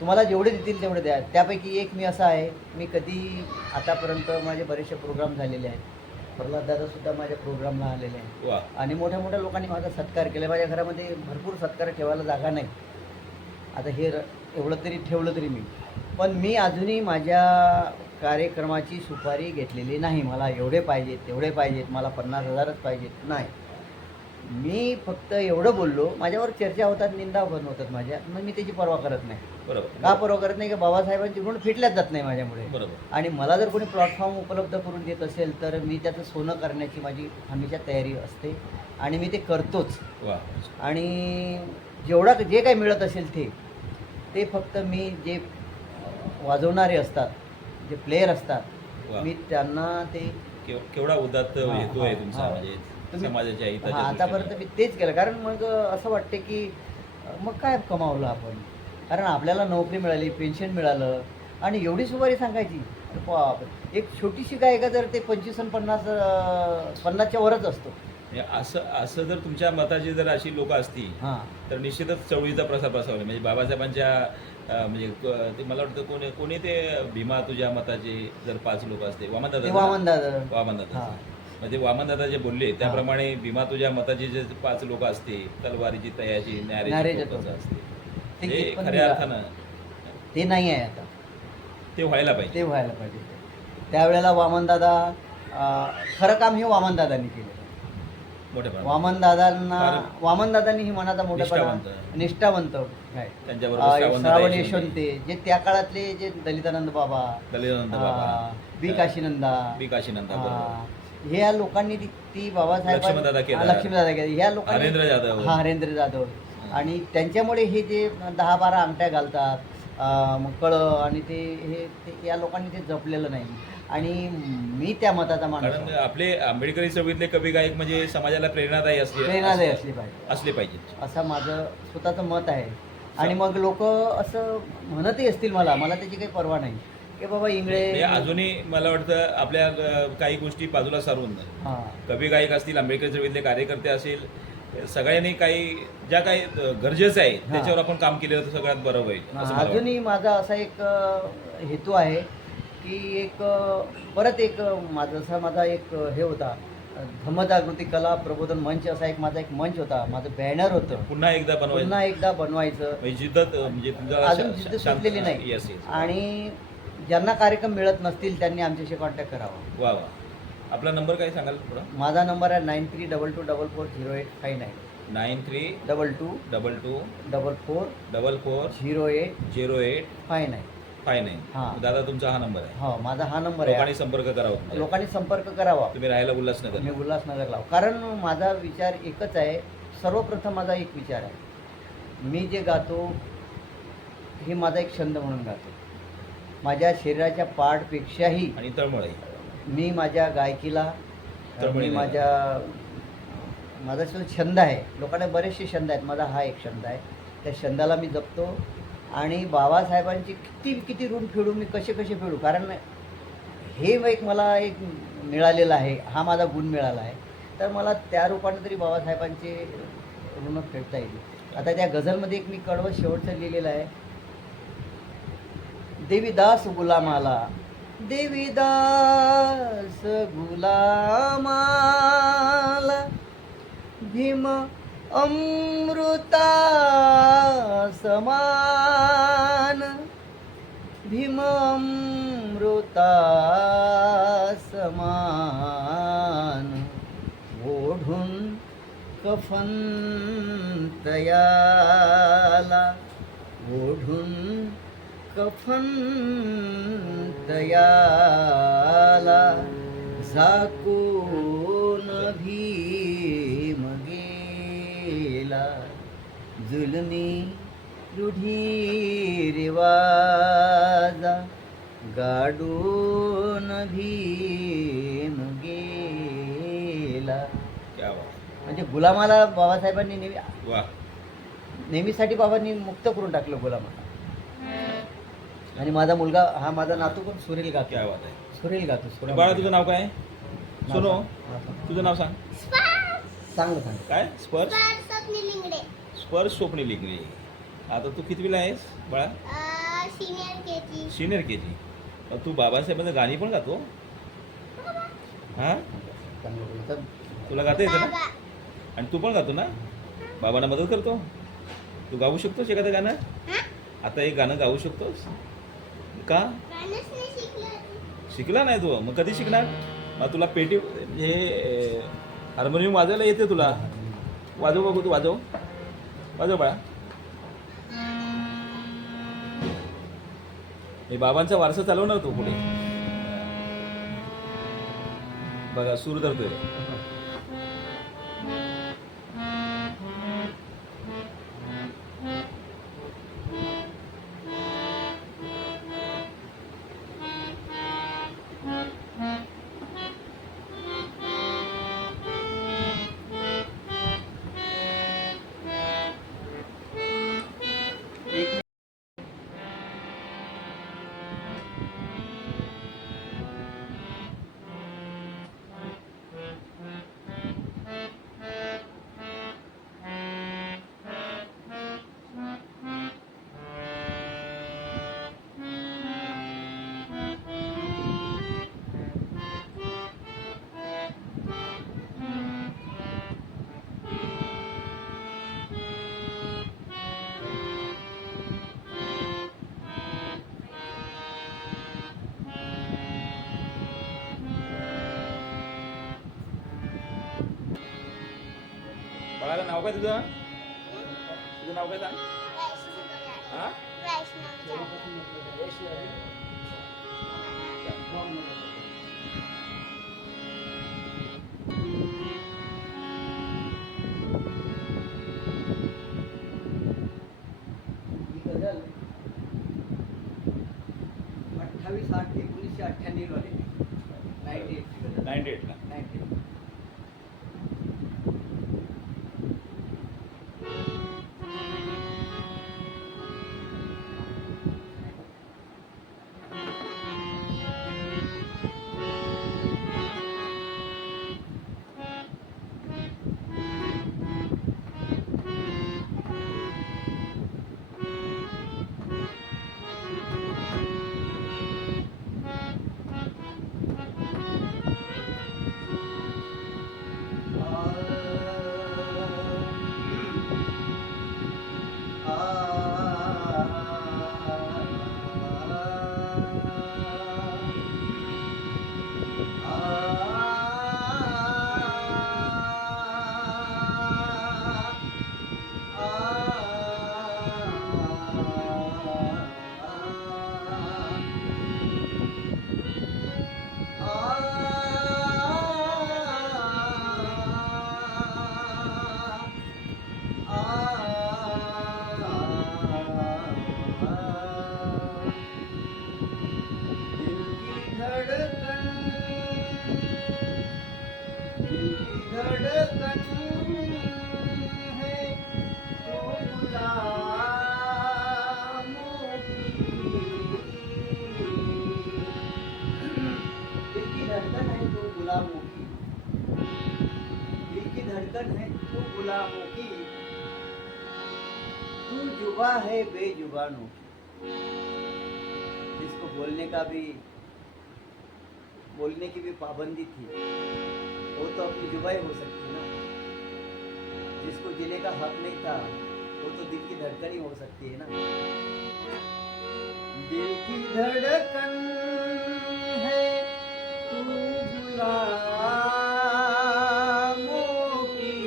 तुम्हाला जेवढे देतील तेवढे द्या. त्यापैकी एक मी असा आहे, मी कधी आतापर्यंत माझे बरेचसे प्रोग्राम झालेले आहेत, प्रल्हाददादासुद्धा माझ्या प्रोग्रामला आलेले आहेत. वा. आणि मोठ्या मोठ्या लोकांनी माझा सत्कार केला. माझ्या घरामध्ये भरपूर सत्कार ठेवायला जागा नाही. आता हे एवढं तरी ठेवलं तरी पण मी अजूनही माझ्या कार्यक्रमाची सुपारी घेतलेली नाही. मला एवढे पाहिजेत, तेवढे पाहिजेत, मला 50,000च पाहिजेत, नाही. मी फक्त एवढं बोललो, माझ्यावर चर्चा होतात, निंदा पण होतात माझ्या, मग मी त्याची पर्वा करत नाही. बरोबर. का पर्वा करत नाही? की बाबासाहेबांची ऋण फिटल्याच जात नाही माझ्यामुळे. बरोबर. आणि मला जर कोणी प्लॅटफॉर्म उपलब्ध करून देत असेल तर मी त्याचं सोनं करण्याची माझी हमेशा तयारी असते आणि मी ते करतोच. वा. आणि जे काही मिळत असेल ते फक्त मी जे वाजवणारे असतात, जे प्लेयर असतात, वा. मी त्यांना ते केवढा उदात्त हां, हेतू आहे हां, तुमचा, हां. म्हणजे तुम्ही- समाजाच्या हिताच्या आतापर्यंत मी तेच केलं. कारण मग असं वाटते की मग काय कमावलं आपण, कारण आपल्याला नोकरी मिळाली, पेन्शन मिळालं आणि एवढी सुपारी सांगायची. बापरे, एक छोटीशी गायिका जर ते 25 आणि 50च्या वरच असतो. असं जर तुमच्या मताची जर अशी लोक असतील हां, तर निश्चितच चळवळीचा प्रसार होईल. म्हणजे बाबासाहेबांच्या म्हणजे ते मला वाटतं कोणी ते भीमा तुझ्या मताचे जर 5 लोक असते, ते वामनदादा, हां. म्हणजे वामनदादा जे बोलले त्याप्रमाणे भीमा तुझ्या मताचे जे 5 लोक असते, तलवारीची, तयाची, न्याऱ्याची टोकाचं असते, ते हे कितपत खऱ्या अर्थानं ते नाही आहे आता. ते व्हायला पाहिजे. ते व्हायला पाहिजे. त्यावेळेला वामनदादा खरं काम हे वामनदादांनी केलं. मोठ्या प्रमाणात वामनदादांनी वामनदादांनी ही मनाचा मोठेपणा निष्ठावंत काय त्यांच्याबरोबर श्रावण यशवंते जे त्या काळातले जे दलितानंद बाबा दलितानंद बाबा, बी काशीनंदा बी काशीनंदा, बरोबर. ह्या लोकांनी ती बाबासाहेब लक्ष्मणदादा केदार, लक्ष्मीदादा केदार ह्या लोकांनी हरेंद्र जाधव. हरेंद्र जाधव आणि त्यांच्यामुळे हे जे 10-12 अंगठ्या घालतात मग कळं आणि ते या लोकांनी ते जपलेलं नाही आणि मी त्या मताचा माणूस कारण आपले आंबेडकरी चळवळीतले कवी गायक म्हणजे समाजाला प्रेरणादायी प्रेरणादायी असले पाहिजेत असं माझं स्वतःचं मत आहे. आणि मग लोक असं म्हणतही असतील मला त्याची काही पर्वा नाही की बाबा इंगळे अजूनही मला वाटतं आपल्या काही गोष्टी बाजूला सारून कवी गायक असतील, आंबेडकरी चळवळीतले कार्यकर्ते असतील, सगळ्यांनी काही ज्या काही गरजेचं आहे त्याच्यावर आपण काम केलं तर सगळ्यात बरं होईल. अजूनही माझा असा एक हेतू आहे की एक परत एक माझा एक हे होता धम्मजागृती कला प्रबोधन मंच असा माझा एक मंच होता, माझं बॅनर होतं, पुन्हा एकदा बनवायचं अजून जिद्द सुटलेली नाही. आणि ज्यांना कार्यक्रम मिळत नसतील त्यांनी आमच्याशी कॉन्टॅक्ट करावा. वा वा. आपला नंबर काय सांगाल थोडा? माझा नंबर आहे 9322440859. 932244440859. दादा तुमचा हा नंबर आहे? हो, माझा हा नंबर आहे. लोकांनी संपर्क करावा. तुम्ही राहायला उल्हासनगर? मी उल्हासनगरला. कारण माझा विचार एकच आहे. सर्वप्रथम माझा एक विचार आहे, मी जे गातो हे माझा एक छंद म्हणून गातो. माझ्या शरीराच्या पार्टपेक्षाही आणि तळमळ आहे. मी माझ्या गायकीला माझा जो छंद आहे, लोकांना बरेचसे छंद आहेत, माझा हा एक छंद आहे. त्या छंदाला मी जपतो आणि बाबासाहेबांची किती ऋण फेडू मी कसे फेडू. कारण हे एक मला एक मिळालेलं आहे, हा माझा गुण मिळाला आहे, तर मला त्या रूपाने तरी बाबासाहेबांचे ऋण फेडता येईल. आता त्या गझलमध्ये एक मी कडवं शेवटचं लिहिलेलं आहे, देवीदास गुलामाला, देवीदास गुलामाला भीम अमृता समान, भीम अमृता समान, ओढून कफन तयाला, ओढून कफन तयाला, झाकून भीम गेला, जुलमी रूढी रिवाजा, गाडून भीम गेला. म्हणजे गुलामाला बाबासाहेबांनी नेहमीसाठी बाबांनी मुक्त करून टाकलं गुलामाला. आणि माझा मुलगा हा माझा नातू पण सुरेल गातो. सुरेल गातो. बाळा तुझं नाव काय? सोनो, तुझं नाव सांग. सांग काय? स्पर्श स्वप्नील लिंगडे. आता तू कितवीला आहेस बाळा? सिनियर के जी. तू बाबासाहेबांचं गाणी पण गातो? हा, तुला गाता येतं ना? आणि तू पण गातो ना? बाबांना मदत करतो? तू गाऊ शकतोस एखादं गाणं? आता एक गाणं गाऊ शकतोस का? शिकला नाही तू? मग कधी शिकणार? मग तुला पेटी हे हार्मोनियम वाजवायला येते तुला? वाजव बघू, तू वाजव बाळा. हे बाबांचा वारसा चालवणार तू पुढे. बघा सूर धरतोय. नाव काय तुझं? तुझं नाव काय सांग? हा? ही गझल 28/8/1998 वाले 98 ची गझल 98 ला. 98. धड़कन है वो गुलामों की। दिल की धड़कन है तो गुलामों की, दिल की धड़कन है तो गुलामों की, तू जुबा है बेजुबानों की। जिसको बोलने की भी पाबंदी थी, वो तो अपनी जुबाई हो सकती ना। जिसको जीने का हक नहीं था, वो तो दिल की धड़कन ही हो सकती है ना। दिल की धड़कन है तू गुलामों की,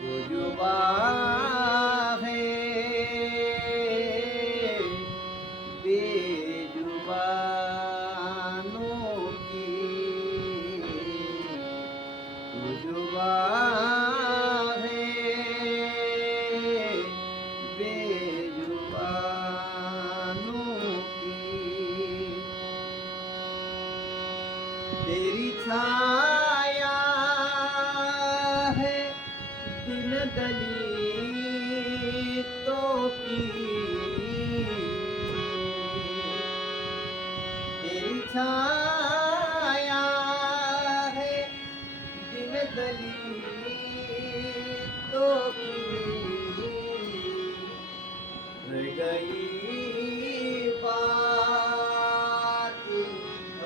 तू जुबां है बेजुबानों की, तू जुबां है बेजुबानों की। तेरी छाया है दिन दलितों की, तेरी छाया है दिन दलितों की। रह गई बात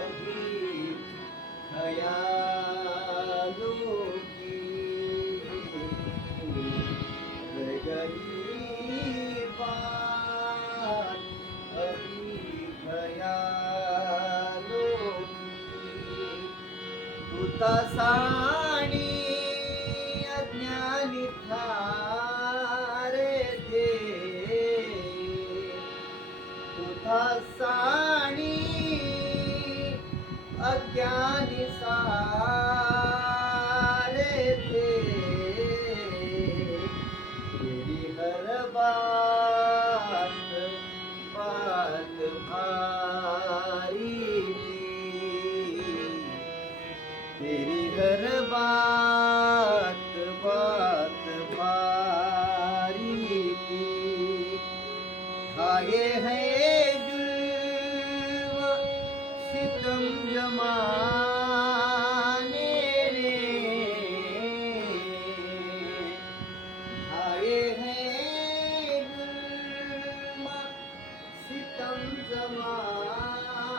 अभी ख्यालों की, रह गई बात अभी ख्यालों की। तू तसाणी अज्ञानी था रे थे, तू तसाणी अज्ञानी सारे थे। तेरी हर बात बात भारी थी, तेरी हर बात बात भारी थी। खाए हैं जुल्म सितम जमाने ने, खाए हैं जुल्म सितम जमाने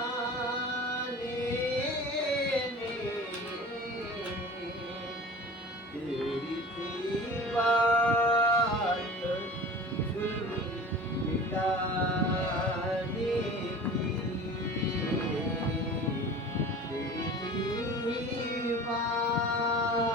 ने। तेरी थी बात जुल्म मिटाने की, तेरी थी बात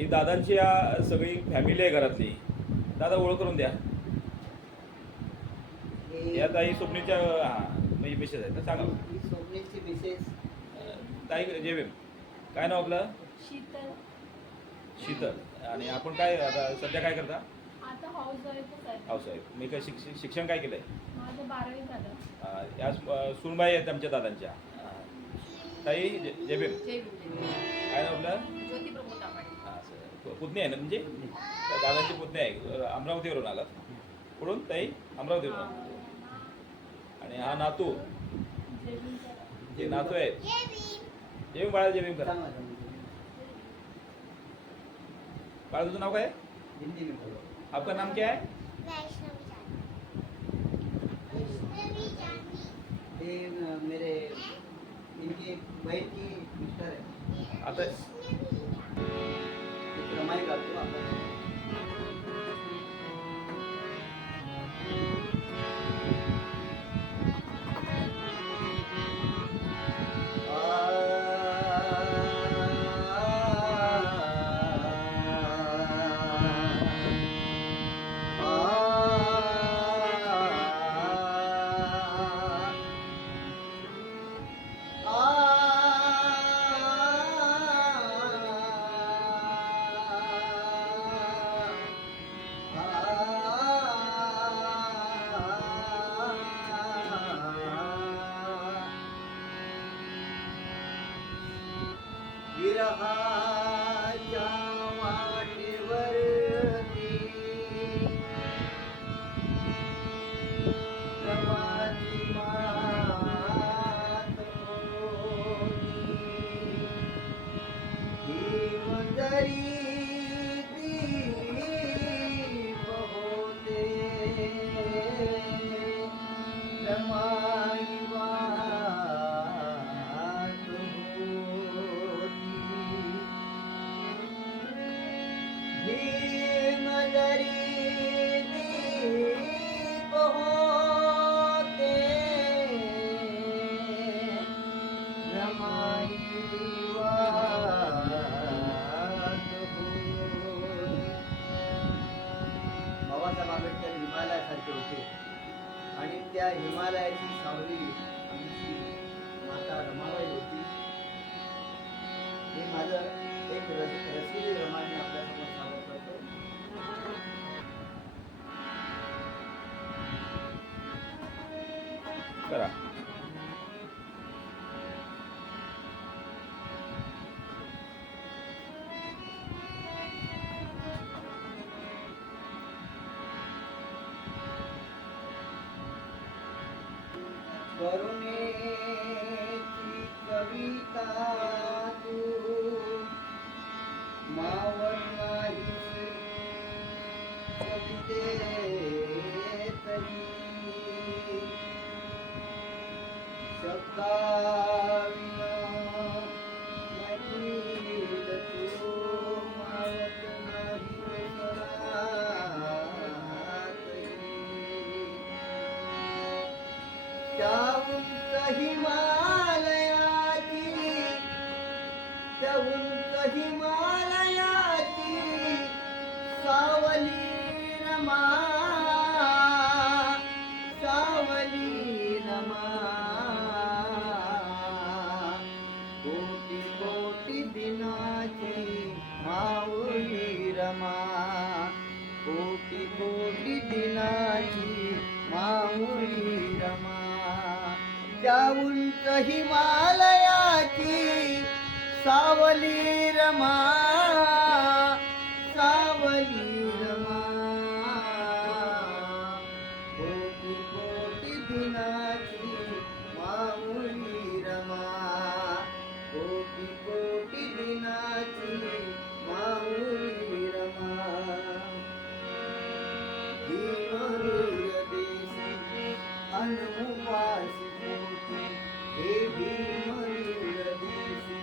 ही दादांची सगळी फॅमिली आहे घरातली. दादा ओळख करून द्या. या ताई स्वप्नीच्या म्हणजे मिसेस आहेत ना, सांगा. ही स्वप्नीलची मिसेस ताई जेवेम, काय नाव आपलं? शीतल. शीतल. आणि आपण काय आता सध्या काय करता? आता हाऊस वाईफच आहे. हाऊसवाईफ. मी काय शिक्षण काय केलंय? माझं 12वी झालं. या सुनबाई आहेत आमच्या दादांच्या. ताई जेवेम, काय नाव आपलं? ज्योती प्रमोद आंबाडे. पुतणी आहे ना तुमची? त्या दादांची पुतणी आहे. अमरावतीवरून आलात? कुठून ताई? अमरावतीवरून. आणि हा नातू, जे नातू आहेत जेवीम, बाळा जेवीम करा. चांगला बाळा तुझं नाव काय आहे? हिंदी में बोलो. आपका नाम क्या है? ये मेरे इनकी बहन की मिस्टर है. आता एक रमाई करतो आपण. विरहाच्या वाटेवरती प्रवासी मात होती. ही मंजरी दीप होते. रमाई वाट होती. ही मंजरी दीप होते. रमाई वाट होती. बाबासाहेब आंबेडकर हिमालयासारखे होते आणि त्या हिमालयाची सावली आमची माता रमाबाई होती. हे माझं एक रसिली रमाने आपल्यासमोर सादर करतो. करा. करुणेची कविता तू मावळ नाहीशी कवितेतली. शब्दाविना म्हटलील तू मावत नाही स्वरातली. त्या उंच हिमालयाची, त्या उंच हिमालयाची सावली रमा, सावली रमा. कोटी कोटी दिनाची माऊली रमा. कोटी कोटी दिनाची माऊली रमा. त्या उंच हिमालयाची सावली रमा, सावली रमा. कोटी कोटी दिनाची माऊली रमा. कोटी कोटी दिनाची माऊली रमा. भीमरूर देशी अनुपासी पोटी. हे भीमरूर देशी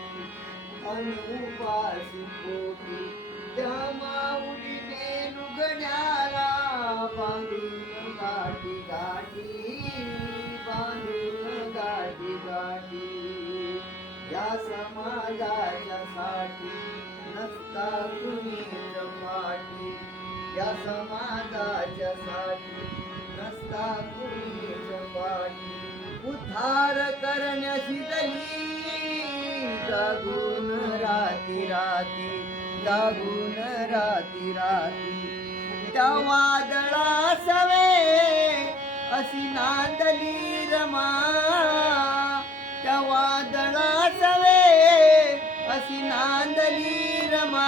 अनुपासी पोटी. त्या माऊलीने लुगड्याला बांधून गाठी गाठी, बांधून गाठी गाठी. या समाजाच्या साठी नसता कुणीच पाठी या समाजाच्या साठी नसता कुणीच पाठी उद्धार करण्याची दली जागून राती राती जागून राती राती त्या वादळा सवे अशी नांदली रमा त्या वादळा सवे अशी नांदली रमा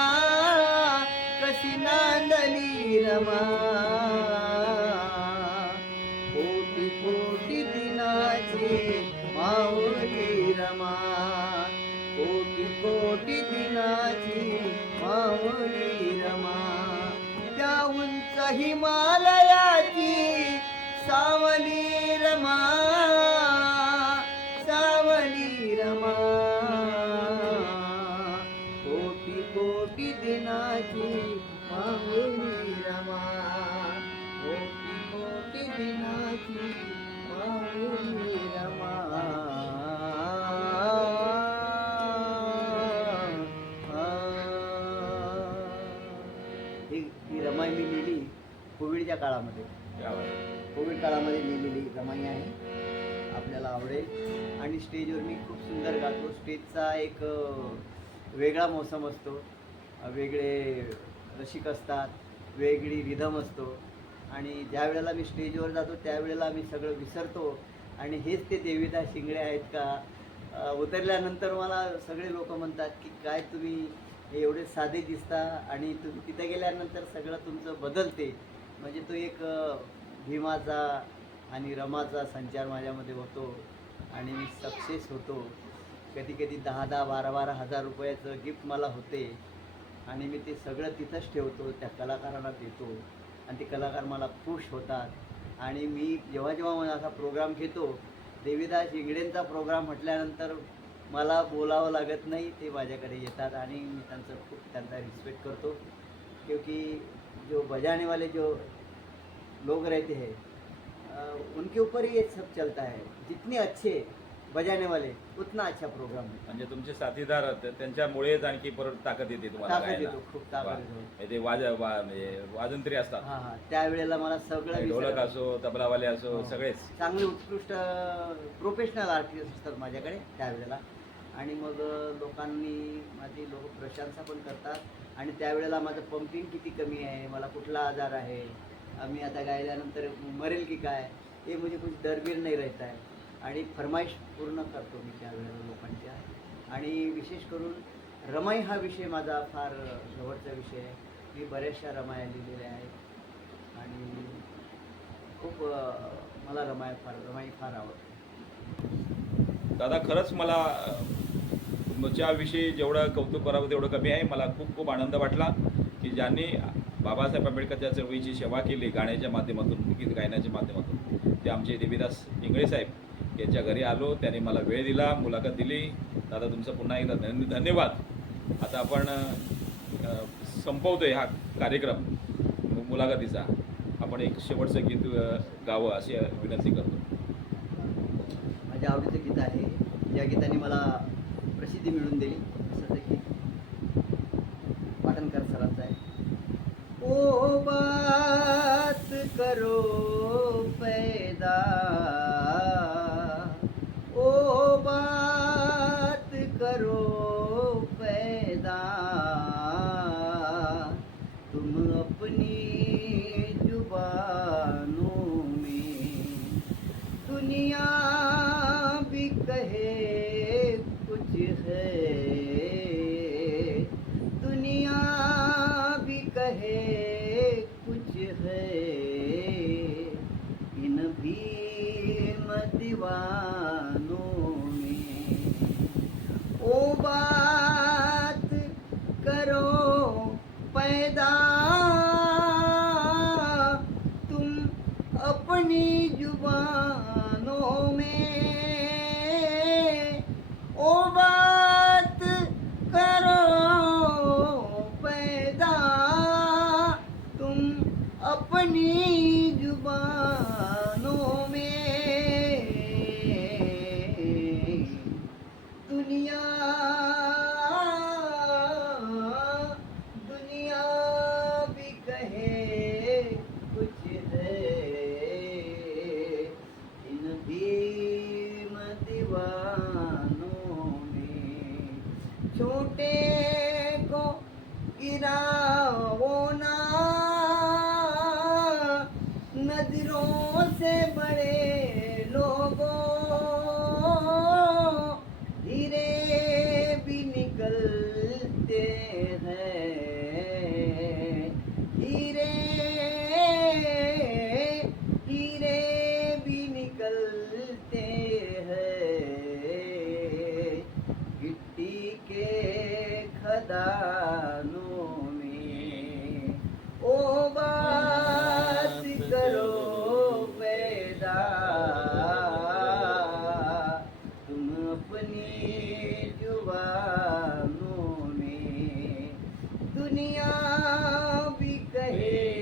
कशी नांदली रमा कोटी कोटी दिनाची माऊली रमा कोटी कोटी दिनाची माऊली रमा त्या उंच हिमालयाची सावली रमा सावली रमा कोटी कोटी दिनाची माऊली रमा कोटी कोटी दिनाची माऊली रमा ही रमाई मी लिहिली कोविडच्या काळामध्ये कोविड काळामध्ये लिहिलेली रमाई आहे आपल्याला आवडेल आणि स्टेजवर मी खूप सुंदर गातो स्टेजचा एक वेगळा मौसम असतो वेगळे रसिक असतात वेगळी रिधम असतो आणि ज्या वेळेला मी स्टेजवर जातो त्यावेळेला मी सगळं विसरतो आणि हेच ते देविदास शिंगडे आहेत का उतरल्यानंतर मला सगळे लोक म्हणतात की काय तुम्ही एवढे साधे दिसता आणि तुम्ही तिथे गेल्यानंतर सगळं तुमचं बदलते म्हणजे तो एक भीमाचा आणि रमाचा संचार माझ्यामध्ये होतो आणि मी सक्सेस होतो कधी कधी 10,000-12,000 हजार रुपयाचं गिफ्ट मला होते आणि मी ते सगळं तिथंच ठेवतो त्या कलाकारांना देतो आणि ते कलाकार मला खुश होतात आणि मी जेव्हा जेव्हा माझा प्रोग्राम घेतो देविदास शिंगडेंचा प्रोग्राम म्हटल्यानंतर मला बोलावं लागत नाही ते माझ्याकडे येतात आणि मी त्यांचा रिस्पेक्ट करतो क्योंकि जो बजाने वाले जो लोग रहते हैं उनके ऊपर ही ये सब चलता है जितने अच्छे बजाने वाले उतना अच्छा प्रोग्राम है म्हणजे तुमचे साथीदार त्यांच्यामुळेच आणखी परत ताकद येते तुम्हाला ताकद गायला. येतो खूप ताकद वा. येतो ते म्हणजे वाजंत्री असतात हां हां त्यावेळेला मला सगळं ढोलक विसरायचं. असो तबलावाले असो हो. सगळेच चांगले उत्कृष्ट प्रोफेशनल आर्टिस्ट असतात माझ्याकडे त्यावेळेला आणि मग लोकांनी माझी लोक प्रशंसा पण करतात आणि त्यावेळेला माझं पंपिंग किती कमी आहे मला कुठला आजार आहे मी आता गायल्यानंतर मरेल की काय हे मुझे कुछ डरबीर नाही रहता है आणि फरमाईश पूर्ण करतो मी त्यावेळेला लोकांच्या आणि विशेष करून रमाई हा विषय माझा फार जवळचा विषय आहे मी बऱ्याचशा रमाया लिहिलेल्या आहेत आणि खूप मला रमाई फार आवडते. दादा खरंच मला तुमच्याविषयी जेवढं कौतुक करावं तेवढं कमी आहे मला खूप खूप आनंद वाटला की ज्यांनी बाबासाहेब आंबेडकरच्या चळवळीची सेवा केली गाण्याच्या माध्यमातून गीत गायनाच्या माध्यमातून ते आमचे देविदास इंगळे साहेब यांच्या घरी आलो त्यांनी मला वेळ दिला मुलाखत दिली दादा तुमचं पुन्हा एकदा धन्यवाद. आता आपण संपवतोय हा कार्यक्रम मुलाखतीचा आपण एक शेवटचं गीत गावं अशी विनंती करतो. माझ्या आवडीचं गीत आहे या गीताने मला प्रसिद्धी मिळवून दिली असं ते गीत पाटणकर सरांचं आहे. ओ बात करो पैदा ओ बात करो पैदा तुम अपनी जुबानों में दुनिया भी कहे कुछ है दुनिया भी कहे कुछ है इन भीम दीवानों में ओ बात करो पैदा तुम अपनी जुबानों में ओ बात करो पैदा तुम अपनी जुबानों में दुनिया छोटे को गिराओ ना, नजरों से बड़े लोगों धीरे भी निकलते हैं, हीरे हीरे भी निकलते हैं, गिट्टी के खदानों में ओ बात करो पैदा, तुम अपनी जुबानों में, दुनिया भी कहे